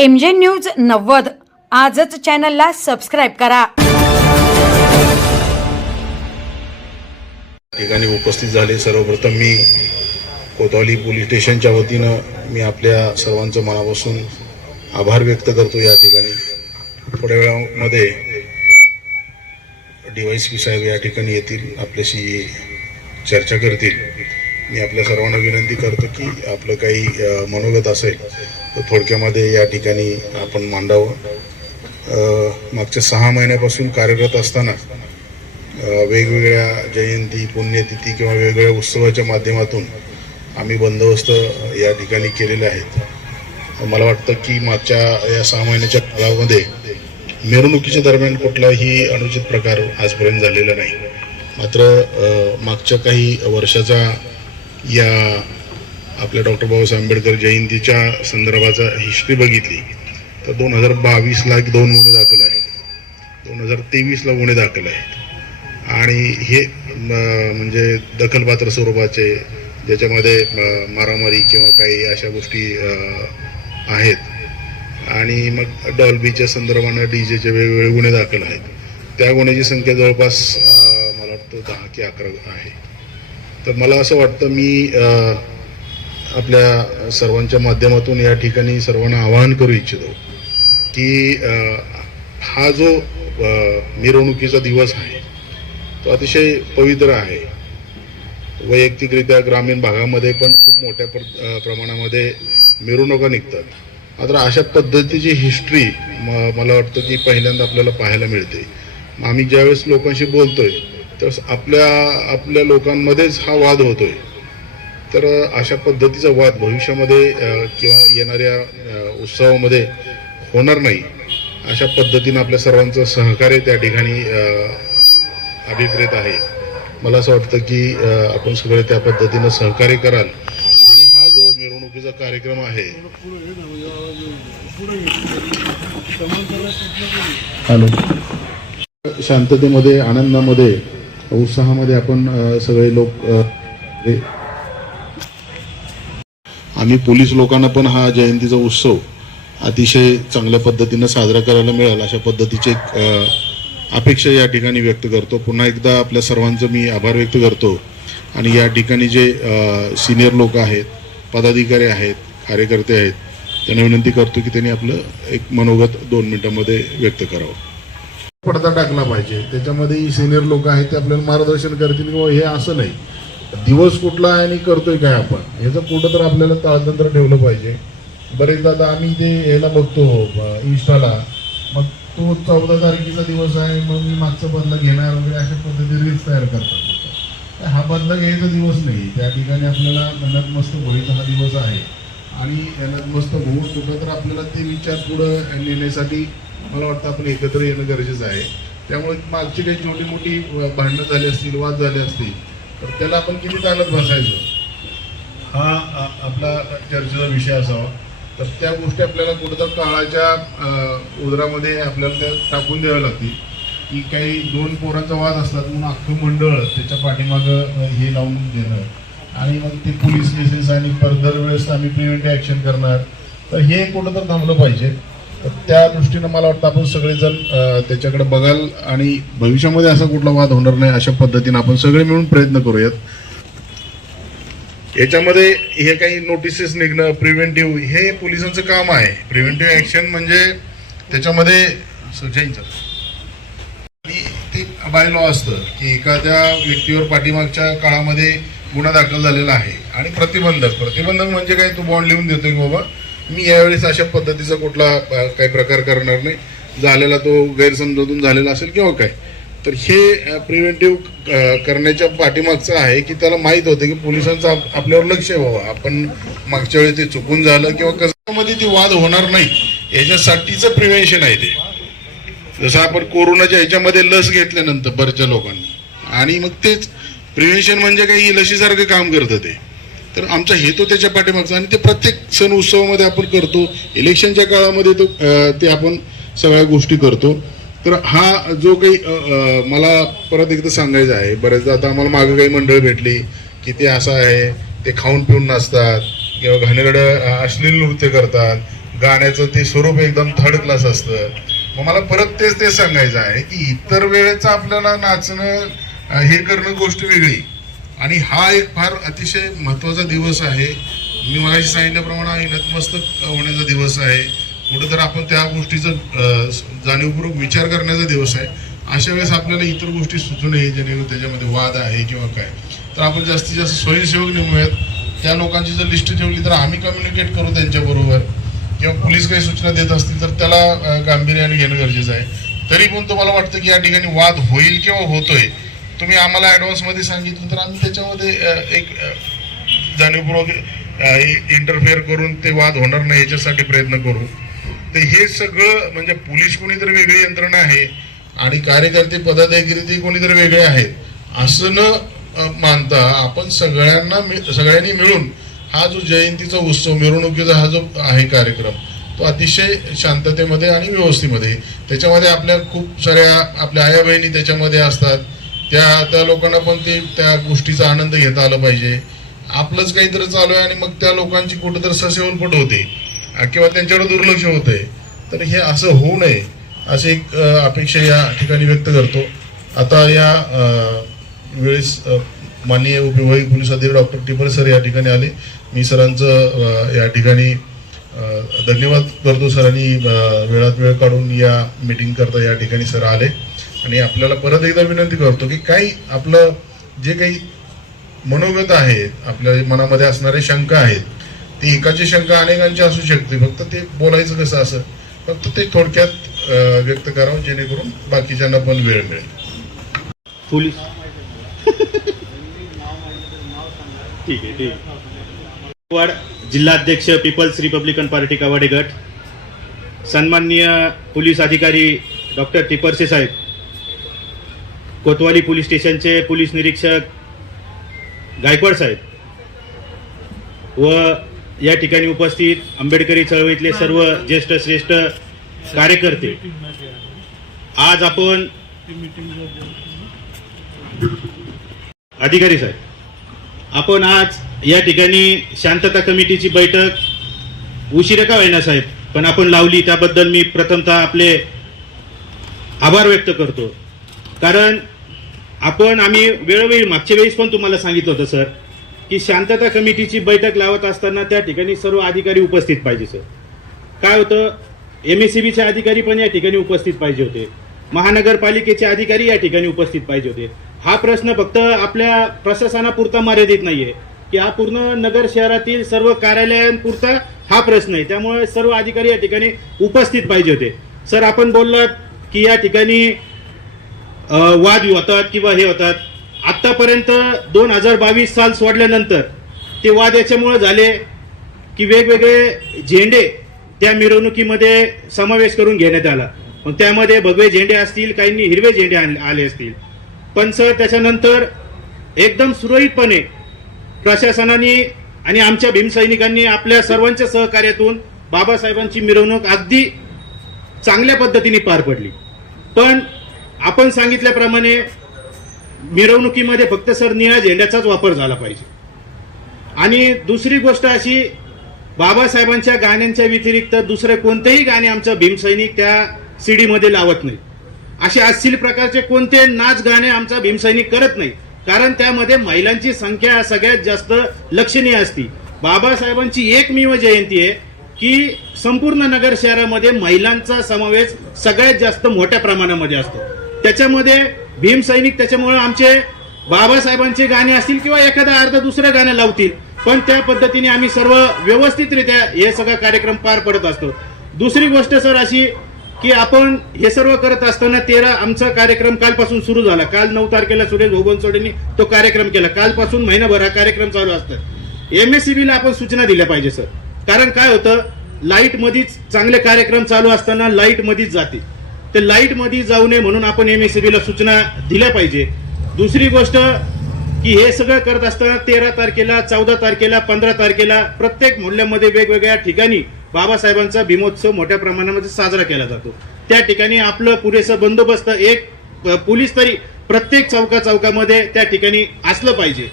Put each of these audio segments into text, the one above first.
MJ news 90 आजच चॅनलला subscribe करा। ठिकाणी उपस्थित झाले सर्वप्रथम मी कोतवाली पोलीस स्टेशनच्या वतीनं मी आपल्या सर्वांचं मनापासून आभार व्यक्त करतो। या ठिकाणी थोड्या वेळामध्ये DYSP साहेब या ठिकाणी येतील, आपल्याशी चर्चा करतील। मी आपल्या सर्वांना विनंती करतो की आपलं काही मनोगत असेल तर थोडक्यामध्ये या ठिकाणी आपण मांडावं। मागच्या 6 महिन्यापासून कार्यरत असताना वेगवेगळ्या जयंती, पुण्यतिथी किंवा वेगवेगळ्या उत्सवाच्या माध्यमातून आम्ही बंदोबस्त या ठिकाणी केलेले आहेत। मला वाटतं की मागच्या या 6 महिन्याच्या काळामध्ये मिरवणुकीच्या दरम्यान कुठलाही अनुचित प्रकार आजपर्यंत झालेला नाही। मात्र मागच्या काही वर्षाचा या आपल्या डॉक्टर बाबासाहेब आंबेडकर जयंतीच्या संदर्भाचा हिस्ट्री बघितली तर 2022ला 2 गुन्हे दाखल आहेत, 2023ला गुन्हे दाखल आहेत आणि हे म्हणजे दखलपात्र स्वरूपाचे, ज्याच्यामध्ये मारामारी किंवा काही अशा गोष्टी आहेत। आणि मग डॉल्बीच्या संदर्भानं DJचे वेगवेगळे गुन्हे दाखल आहेत। त्या गुन्ह्याची संख्या जवळपास मला वाटतं 10 की 11 आहे। तर मला असं वाटतं मी आपल्या सर्वांच्या माध्यमातून या ठिकाणी सर्वांना आवाहन करू इच्छितो की हा जो मिरवणुकीचा दिवस आहे तो अतिशय पवित्र आहे। वैयक्तिकरित्या ग्रामीण भागामध्ये पण खूप मोठ्या प्रमाणामध्ये मिरवणुका निघतात। मात्र अशा पद्धतीची हिस्ट्री मला वाटतं की पहिल्यांदा आपल्याला पाहायला मिळते। आम्ही ज्यावेळेस लोकांशी बोलतोय तर आपल्या लोकांमध्येच हा वाद होतोय। तर अशा पद्धतीचा वाद भविष्यामध्ये किंवा येणाऱ्या उत्सवामध्ये होणार नाही, अशा पद्धतीनं आपल्या सर्वांचं सहकार्य त्या ठिकाणी अभिप्रेत आहे। मला असं वाटतं की आपण सगळे त्या पद्धतीनं सहकार्य कराल आणि हा जो मिरवणुकीचा कार्यक्रम आहे शांततेमध्ये, आनंदामध्ये, उत्साहामध्ये आपण सगळे लोक आम्ही पोलीस लोकांना पण हा जयंतीचा उत्सव अतिशय चांगल्या पद्धतीनं साजरा करायला मिळाला अशा पद्धतीची अपेक्षा या ठिकाणी व्यक्त करतो। पुन्हा एकदा आपल्या सर्वांचं मी आभार व्यक्त करतो आणि या ठिकाणी जे सिनियर लोक आहेत, पदाधिकारी आहेत, कार्यकर्ते आहेत, त्यांना विनंती करतो की त्यांनी आपलं एक मनोगत 2 मिनिटांमध्ये व्यक्त करावं। पडदा टाकला पाहिजे, त्याच्यामध्ये सिनियर लोक आहेत ते आपल्याला मार्गदर्शन करतील की हे असं नाही, दिवस कुठला आहे आणि करतोय काय आपण, ह्याचं कुठं तर आपल्याला ताळतंत्र ठेवलं पाहिजे। बरेचदा आता आम्ही ते याला बघतो इंस्टाला, मग तो 14 तारखेचा दिवस आहे मग मी मागचा बदला घेणार वगैरे अशा पद्धतीने रील्स तयार करतात। हा बदला घ्यायचा दिवस नाही, त्या ठिकाणी आपल्याला नतमस्तक व्हायचा हा दिवस आहे आणि नतमस्तक होऊन कुठं तर आपल्याला ते विचार पुढं नेण्यासाठी मला वाटतं आपण एकत्र येणं गरजेचं आहे। त्यामुळे मागची काही छोटी मोठी भांडणं झाली असतील, वाद झाले असतील तर त्याला आपण किती चालत बसायचं, हा आपला चर्चेचा विषय असावा। तर त्या गोष्टी आपल्याला कुठंतर काळाच्या उदरामध्ये आपल्याला त्या टाकून द्याव्या लागतील की काही 2 पोरांचा वाद असतात म्हणून अख्खं मंडळ त्याच्या पाठीमागं हे लावून देणं आणि मग ते पोलीस केसेस आणि फर्दर वेळेस आम्ही प्रिव्हेंटिव्ह ॲक्शन करणार, तर हे कुठं तर थांबलं पाहिजे। तर त्या दृष्टीनं मला वाटतं आपण सगळेजण त्याच्याकडे बघाल आणि भविष्यामध्ये असा कुठला वाद होणार नाही अशा पद्धतीनं आपण सगळे मिळून प्रयत्न करूयात। याच्यामध्ये हे काही नोटिसेस निघणं, प्रिव्हेंटिव्ह, हे पोलिसांचं काम आहे। प्रिव्हेंटिव्ह ॲक्शन म्हणजे त्याच्यामध्ये ते बाय लॉ असतं की एखाद्या व्यक्तीवर पाठीमागच्या काळामध्ये गुन्हा दाखल झालेला आहे आणि प्रतिबंधक म्हणजे काय, तो बॉन्ड लिहून देतो की बाबा मी यावेळेस अशा पद्धतीचा कुठला काही प्रकार करणार नाही, झालेला तो गैरसमजातून झालेला असेल किंवा काय। तर हे प्रिव्हेंटिव्ह करण्याच्या पाठीमागचं आहे की त्याला माहीत होतं की पोलिसांचं आपल्यावर लक्ष आहे, बाबा आपण मागच्या वेळी ते चुकून झालं किंवा कशामध्ये ते वाद होणार नाही याच्यासाठीचं प्रिव्हेन्शन आहे ते। जसं आपण कोरोनाच्या ह्याच्यामध्ये लस घेतल्यानंतर बऱ्याचशा लोकांनी, आणि मग तेच प्रिव्हेन्शन म्हणजे काही लशीसारखं काम करतं ते। तर आमचा हेतू त्याच्या पाठीमागचा आणि ते प्रत्येक सण उत्सवामध्ये आपण करतो, इलेक्शनच्या काळामध्ये तो ते आपण सगळ्या गोष्टी करतो। तर हा जो काही मला परत एकदा सांगायचं आहे, बऱ्याचदा आता आम्हाला मागं काही मंडळ भेटली की ते असं आहे, ते खाऊन पिऊन नसतात किंवा घाणेरडं अश्लील नृत्य करतात, गाण्याचं ते स्वरूप एकदम थर्ड क्लास असतं. मग मला परत तेच सांगायचं आहे की इतर वेळेचं आपल्याला नाचणं हे करणं गोष्ट वेगळी, आणि हा एक फार अतिशय महत्त्वाचा दिवस आहे. मी मगाशी सांगितल्याप्रमाणे हा नतमस्तक होण्याचा दिवस आहे. कुठं तर आपण त्या गोष्टीचं जाणीवपूर्वक विचार करण्याचा दिवस आहे. अशा वेळेस आपल्याला इतर गोष्टी सुचू नये जेणेकरून त्याच्यामध्ये वाद आहे किंवा काय, तर आपण जास्तीत जास्त स्वयंसेवक नेमूयात. त्या लोकांची जर लिस्ट ठेवली तर आम्ही कम्युनिकेट करू त्यांच्याबरोबर, किंवा पोलीस काही सूचना देत असतील तर त्याला गांभीर्याने घेणं गरजेचं आहे. तरी पण तुम्हाला वाटतं की या ठिकाणी वाद होईल किंवा होतोय, तुम्ही आम्हाला ॲडव्हान्समध्ये सांगितलं तर आम्ही त्याच्यामध्ये एक जाणीवपूर्वक इंटरफेअर करून ते वाद होणार नाही याच्यासाठी प्रयत्न करू. तर हे सगळं म्हणजे पोलीस कोणीतरी वेगळी यंत्रणा आहे आणि कार्यकर्ते पदाधिकारी कोणीतरी वेगळे आहेत असं न मानता आपण सगळ्यांनी मिळून हा जो जयंतीचा उत्सव, मिरवणुकीचा हा जो आहे कार्यक्रम, तो अतिशय शांततेमध्ये आणि व्यवस्थेमध्ये, त्याच्यामध्ये आपल्या खूप साऱ्या आपल्या आया बहिणी त्याच्यामध्ये असतात, त्या लोकांना पण त्या गोष्टीचा आनंद घेता आला पाहिजे. आपलंच काहीतरी चालू आहे आणि मग त्या लोकांची कुठंतरी ससेवलपट होते किंवा त्यांच्यावर दुर्लक्ष होते, तर हे असं होऊ नये अशी एक अपेक्षा या ठिकाणी व्यक्त करतो. आता या वेळेस माननीय उपविभागीय पोलीस अधिकारी डॉक्टर टिपर सर या ठिकाणी आले. मी सरांचं या ठिकाणी धन्यवाद करतो. सरांनी वेळात वेळ काढून या मीटिंग करता या ठिकाणी सर आले, आणि आपल्याला परत एकदा विनंती करतो की काही आपलं जे काही मनोगत आहे, आपल्या मनामध्ये असणाऱ्या शंका आहेत, ती एकाची शंका अनेकांची असू शकते, फक्त ते बोलायचं कसं असं फक्त ते थोडक्यात व्यक्त करावं जेणेकरून बाकीच्यांना पण वेळ मिळेल. पोलीस ठीक आहे. वाड जिल्हाध्यक्ष पीपल्स रिपब्लिकन पार्टी कवाडे गट, सन्माननीय पोलीस अधिकारी डॉक्टर टिपरसे साहेब, कोतवाली पोलीस स्टेशनचे पोलीस निरीक्षक गायकवाड साहेब व या ठिकाणी उपस्थित आंबेडकरी चळवळीतले सर्व ज्येष्ठ श्रेष्ठ कार्यकर्ते, आज आपण अधिकारी साहेब, आपण आज या ठिकाणी शांतता कमिटीची बैठक उशिरा का होईना साहेब, पण आपण लावली त्याबद्दल मी प्रथमतः आपले आभार व्यक्त करतो. कारण आम्ही वेळोवेळी मागच्या वेळेस पण तुम्हाला सांगितलं होतं सर की शांतता कमिटीची बैठक लावत असताना त्या ठिकाणी सर्व अधिकारी उपस्थित पाहिजे. सर काय होतं, MSCBचे अधिकारी पण या ठिकाणी उपस्थित पाहिजे होते, महानगरपालिकेचे अधिकारी या ठिकाणी उपस्थित पाहिजे होते. हा प्रश्न फक्त आपल्या प्रशासनापुरता मर्यादित नाहीये की हा पूर्ण नगर शहरातील सर्व कार्यालयांपुरता हा प्रश्न आहे. त्यामुळे सर्व अधिकारी या ठिकाणी उपस्थित पाहिजे होते. सर आपण बोललात की या ठिकाणी वाद होतात किंवा हे होतात. आतापर्यंत 2022 साल सोडल्यानंतर ते वाद याच्यामुळे झाले की वेगवेगळे झेंडे त्या मिरवणुकीमध्ये समावेश करून घेण्यात आला. मग त्यामध्ये भगवे झेंडे असतील, काहींनी हिरवे झेंडे आले असतील. पण सर त्याच्यानंतर एकदम सुरळीतपणे प्रशासनाने आणि आमच्या भीमसैनिकांनी आपल्या सर्वांच्या सहकार्यातून बाबासाहेबांची मिरवणूक अगदी चांगल्या पद्धतीने पार पडली. पण आपण सांगितल्याप्रमाणे मिरवणुकीमध्ये फक्त सर निळ्या झेंड्याचाच वापर झाला पाहिजे. आणि दुसरी गोष्ट अशी, बाबासाहेबांच्या गाण्यांच्या व्यतिरिक्त दुसरे कोणतेही गाणे आमचा भीमसैनिक त्या CD मध्ये लावत नाही. असे असतील प्रकारचे कोणते नाच गाणे आमचा भीमसैनिक करत नाही, कारण त्यामध्ये महिलांची संख्या सगळ्यात जास्त लक्षणीय असती. बाबासाहेबांची एकमेव जयंती आहे की संपूर्ण नगर शहरामध्ये महिलांचा समावेश सगळ्यात जास्त मोठ्या प्रमाणामध्ये असतो. त्याच्यामध्ये भीमसैनिक त्याच्यामुळे आमचे बाबासाहेबांचे गाणे असतील किंवा एखादा अर्ध दुसरं गाणं लावतील, पण त्या पद्धतीने आम्ही सर्व व्यवस्थितरित्या हे सगळा कार्यक्रम पार पडत असतो. दुसरी गोष्ट सर अशी की आपण हे सर्व करत असताना आमचा कार्यक्रम कालपासून सुरू झाला. काल 9 तारखेला सुरेश भोगनसोडेंनी तो कार्यक्रम केला. कालपासून महिनाभर हा कार्यक्रम चालू असतात. MSCBला आपण सूचना दिल्या पाहिजे सर, कारण काय होतं, लाईट मध्येच चांगले कार्यक्रम चालू असताना लाईट मध्येच जाते, तर लाईट मध्ये जाऊ नये म्हणून आपण MSCBला सूचना दिल्या पाहिजे. दुसरी गोष्ट की हे सगळं करत असताना 13 तारखेला, 14 तारखेला, 15 तारखेला प्रत्येक मोहल्ल्यामध्ये वेगवेगळ्या ठिकाणी बाबासाहेबांचा भीमोत्सव मोठ्या प्रमाणामध्ये साजरा केला जातो. त्या ठिकाणी आपलं पुरेसं बंदोबस्त, एक पोलीस तरी प्रत्येक चौकामध्ये त्या ठिकाणी असलं पाहिजे.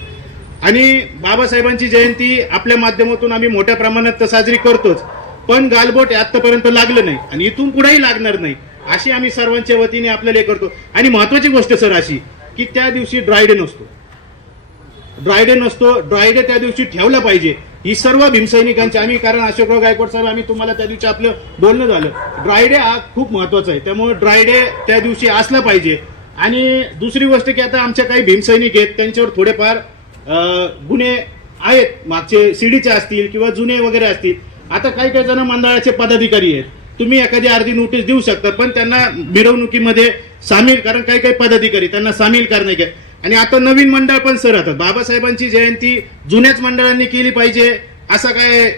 आणि बाबासाहेबांची जयंती आपल्या माध्यमातून आम्ही मोठ्या प्रमाणात साजरी करतोच, पण गालबोट आतापर्यंत लागलं नाही आणि इथून पुढेही लागणार नाही अशी आम्ही सर्वांच्या वतीने आपल्याला हे करतो. आणि महत्वाची गोष्ट सर अशी की त्या दिवशी ड्रायडे नसतो, ड्रायडे त्या दिवशी ठेवला पाहिजे. ही सर्व भीमसैनिकांची आम्ही, कारण अशोकराव गायकवाड साहेब आम्ही तुम्हाला त्या दिवशी आपलं बोलणं झालं, ड्रायडे हा खूप महत्वाचा आहे, त्यामुळे ड्रायडे त्या दिवशी असला पाहिजे. आणि दुसरी गोष्ट की आता आमच्या काही भीमसैनिक आहेत त्यांच्यावर थोडेफार गुन्हे आहेत, मागचे सीडीचे असतील किंवा जुने वगैरे असतील. आता काही काही जण मंडळाचे पदाधिकारी आहेत, तुम्ही एखादी अर्धी नोटीस देऊ शकता पण त्यांना मिरवणुकीमध्ये सामील, कारण काही काही पदाधिकारी त्यांना सामील करणे काय. आणि आता नवीन मंडळ पण सर आता बाबासाहेबांची जयंती जुन्याच मंडळांनी केली पाहिजे असा काय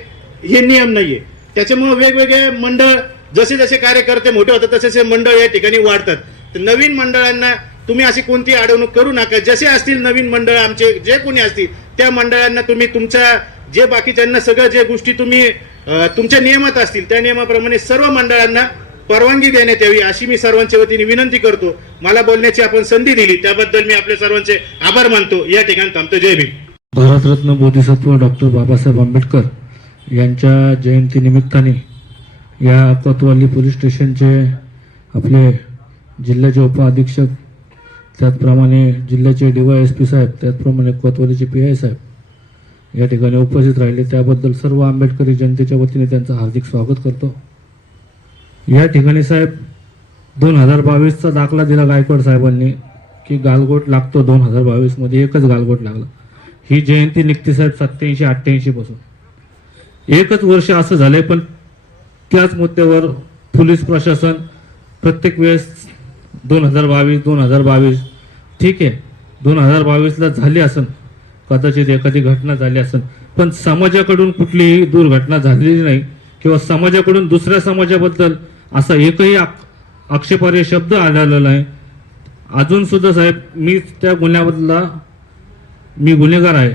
हे नियम नाहीये. त्याच्यामुळे वेगवेगळे मंडळ जसे जसे कार्यकर्ते मोठे होतात तसे तसे मंडळ या ठिकाणी वाढतात. तर नवीन मंडळांना तुम्ही अशी कोणती अडवणूक करू नका. जसे असतील नवीन मंडळ आमचे जे कोणी असतील त्या मंडळांना तुम्ही तुमच्या जे बाकीच्यांना सगळं जे गोष्टी तुम्ही तुमच्या नियमात असतील त्या नियमाप्रमाणे सर्व मंडळांना परवानगी देण्यात यावी अशी मी सर्वांच्या वतीने विनंती करतो. मला बोलण्याची आपण संधी दिली त्याबद्दल मी आपले सर्वांचे आभार मानतो. या ठिकाणी थांबतो. जय भीम. भारतरत्न बोधिसत्व डॉक्टर बाबासाहेब आंबेडकर यांच्या जयंतीनिमित्ताने या कोतवाली पोलीस स्टेशनचे आपले जिल्ह्याचे उपअधीक्षक, त्याचप्रमाणे जिल्ह्याचे DYSP साहेब, त्याचप्रमाणे कोतवालीचे PI साहेब या ठिकाणी उपस्थित राहिले, त्याबद्दल सर्व आंबेडकरी जनतेच्या वतीने त्यांचं हार्दिक स्वागत करतो. या ठिकाणी साहेब 2022चा दाखला दिला गायकवाड साहेबांनी की गालगोट लागतो. 2022 मध्ये एकच गालगोट लागला. ही जयंती निघते साहेब 87-88 पासून. एकच वर्ष असं झालंय, पण त्याच मुद्द्यावर पोलीस प्रशासन प्रत्येक वेळेस 2022 ठीक आहे, 2022ला झाली असेल कदाचित एखादी घटना झाली असेल, पण समाजाकडून कुठलीही दुर्घटना झालेली नाही किंवा समाजाकडून दुसऱ्या समाजाबद्दल असा एकही आक्षेपार्ह शब्द आढळलेला नाही. अजून सुद्धा साहेब मी त्या गुन्ह्याबद्दला मी गुन्हेगार आहे,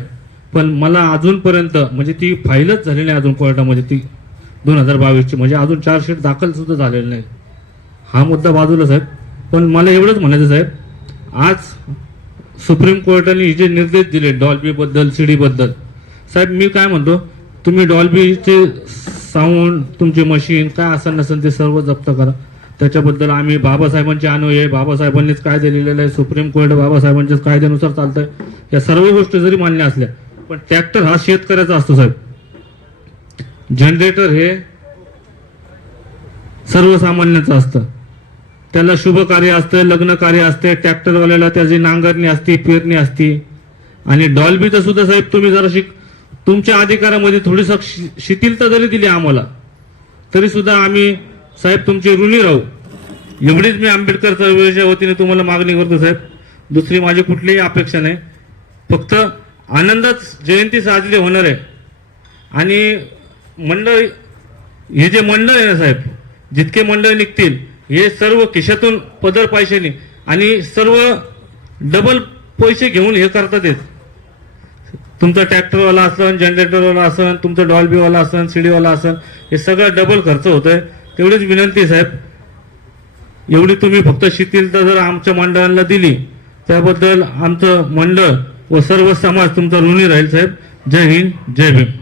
पण मला अजूनपर्यंत म्हणजे ती फाईलच झाली नाही अजून कोर्टामध्ये ती 2022ची, म्हणजे अजून चार्जशीट दाखल सुद्धा झालेली नाही. हा मुद्दा बाजूला साहेब, पण मला एवढंच म्हणायचं साहेब, आज सुप्रीम कोर्टाने जे निर्देश दिले डॉल्बीबद्दल, CD बद्दल, साहेब मी काय म्हणतो, तुम्ही डॉल्बीचे साऊंड, तुमची मशीन काय असेल नसेल ते सर्व जप्त करा. त्याच्याबद्दल आम्ही बाबासाहेबांचे अनुयायी आहे, बाबासाहेबांनीच कायदे लिहिलेलं आहे, सुप्रीम कोर्ट बाबासाहेबांच्याच कायद्यानुसार चालतंय. या सर्व गोष्टी जरी मान्य असल्या, पण ट्रॅक्टर हा शेतकऱ्याचा असतो साहेब. जनरेटर हे सर्वसामान्याचं असतं. त्याला शुभ कार्य असतं, लग्न कार्य असते, ट्रॅक्टरवाल्याला त्याची नांगरणी असते, पेरणी असते. आणि डॉल्बीचं सुद्धा साहेब तुम्ही जरा तुमच्या अधिकारामध्ये थोडीशी शिथिलता जरी दिली आम्हाला तरी सुद्धा आम्ही साहेब तुमचे ऋणी राहू. एवढीच मी आंबेडकर चळवळीच्या वतीने तुम्हाला मागणी करतो साहेब. दुसरी माझी कुठलीही अपेक्षा नाही, फक्त आनंदात जयंती साजरी होणार आहे. आणि मंडळ, हे जे मंडळ आहे ना साहेब, जितके मंडळ निघतील हे सर्व खिशातून पदर पैशाने आणि सर्व डबल पैसे घेऊन हे करतात. तुमचा ट्रॅक्टरवाला असन, जनरेटरवाला असन, तुमचा डॉल्बीवाला असन, सीडीवाला असन, हे सगळं डबल खर्च होतोय. तेवढीच विनंती साहेब, एवढी तुम्ही फक्त शिथिलता जर आमच्या मंडळाला दिली त्याबद्दल आमचं मंडळ व सर्व समाज तुमचा ऋणी राहील साहेब. जय हिंद, जय भीम.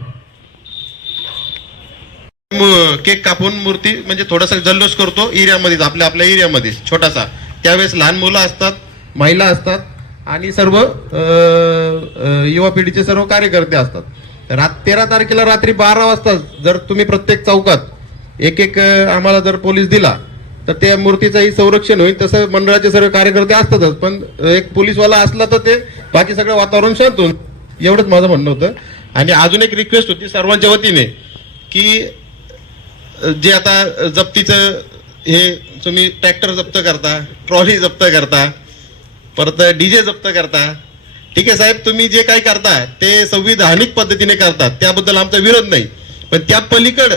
केक कापून मूर्ती म्हणजे थोडासा जल्लोष करतो एरियामध्ये, आपल्या एरियामध्ये छोटासा. त्यावेळेस लहान मुलं असतात, महिला असतात आणि सर्व युवा पिढीचे सर्व कार्यकर्ते असतात. 13 तारखेला रात्री 12 वाजता जर तुम्ही प्रत्येक चौकात एक आम्हाला जर पोलीस दिला तर त्या मूर्तीचंही संरक्षण होईल. तसं मंडळाचे सर्व कार्यकर्ते असतातच, पण एक पोलीसवाला असला तर ते बाकी सगळं वातावरण शांत होईल. एवढंच माझं म्हणणं होतं. आणि अजून एक रिक्वेस्ट होती सर्वांच्या वतीने की जे आता जप्तीचं हे तुम्ही ट्रॅक्टर जप्त करता, ट्रॉली जप्त करता, परत DJ जप्त करता, ठीक आहे साहेब, तुम्ही जे काही करता ते संविधानिक पद्धतीने करतात, त्याबद्दल आमचा विरोध नाही. पण त्या पलीकडं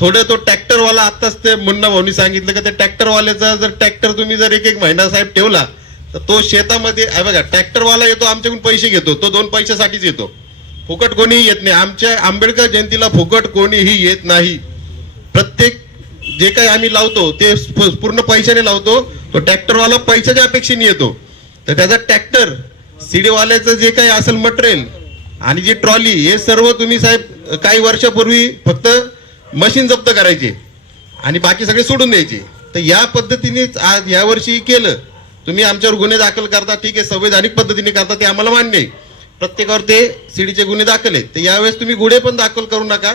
थोडं तो ट्रॅक्टरवाला, आत्ताच ते मुन्ना भाऊनी सांगितलं की त्या ट्रॅक्टरवाल्याचा जर ट्रॅक्टर तुम्ही जर एक महिना साहेब ठेवला तर तो शेतामध्ये बघा, ट्रॅक्टरवाला येतो आमच्याकडून पैसे घेतो, तो 2 पैशासाठीच येतो, फुकट कोणीही येत नाही. आमच्या आंबेडकर जयंतीला फुकट कोणीही येत नाही. प्रत्येक जे काही आम्ही लावतो ते पूर्ण पैशाने लावतो. तो ट्रॅक्टरवाला पैशाच्या अपेक्षेने येतो, तर त्याचा ट्रॅक्टर, सीडीवाल्याचं जे काही असेल मटेरियल आणि जी ट्रॉली, हे सर्व तुम्ही साहेब काही वर्षापूर्वी फक्त मशीन जप्त करायचे आणि बाकी सगळे सोडून द्यायचे. तर या पद्धतीने आज यावर्षी केलं. तुम्ही आमच्यावर गुन्हे दाखल करता, ठीक आहे, संवैधानिक पद्धतीने करता, ते आम्हाला मान्य आहे. प्रत्येकावर ते सीडीचे गुन्हे दाखल आहेत. तर यावेळेस तुम्ही गुन्हे पण दाखल करू नका,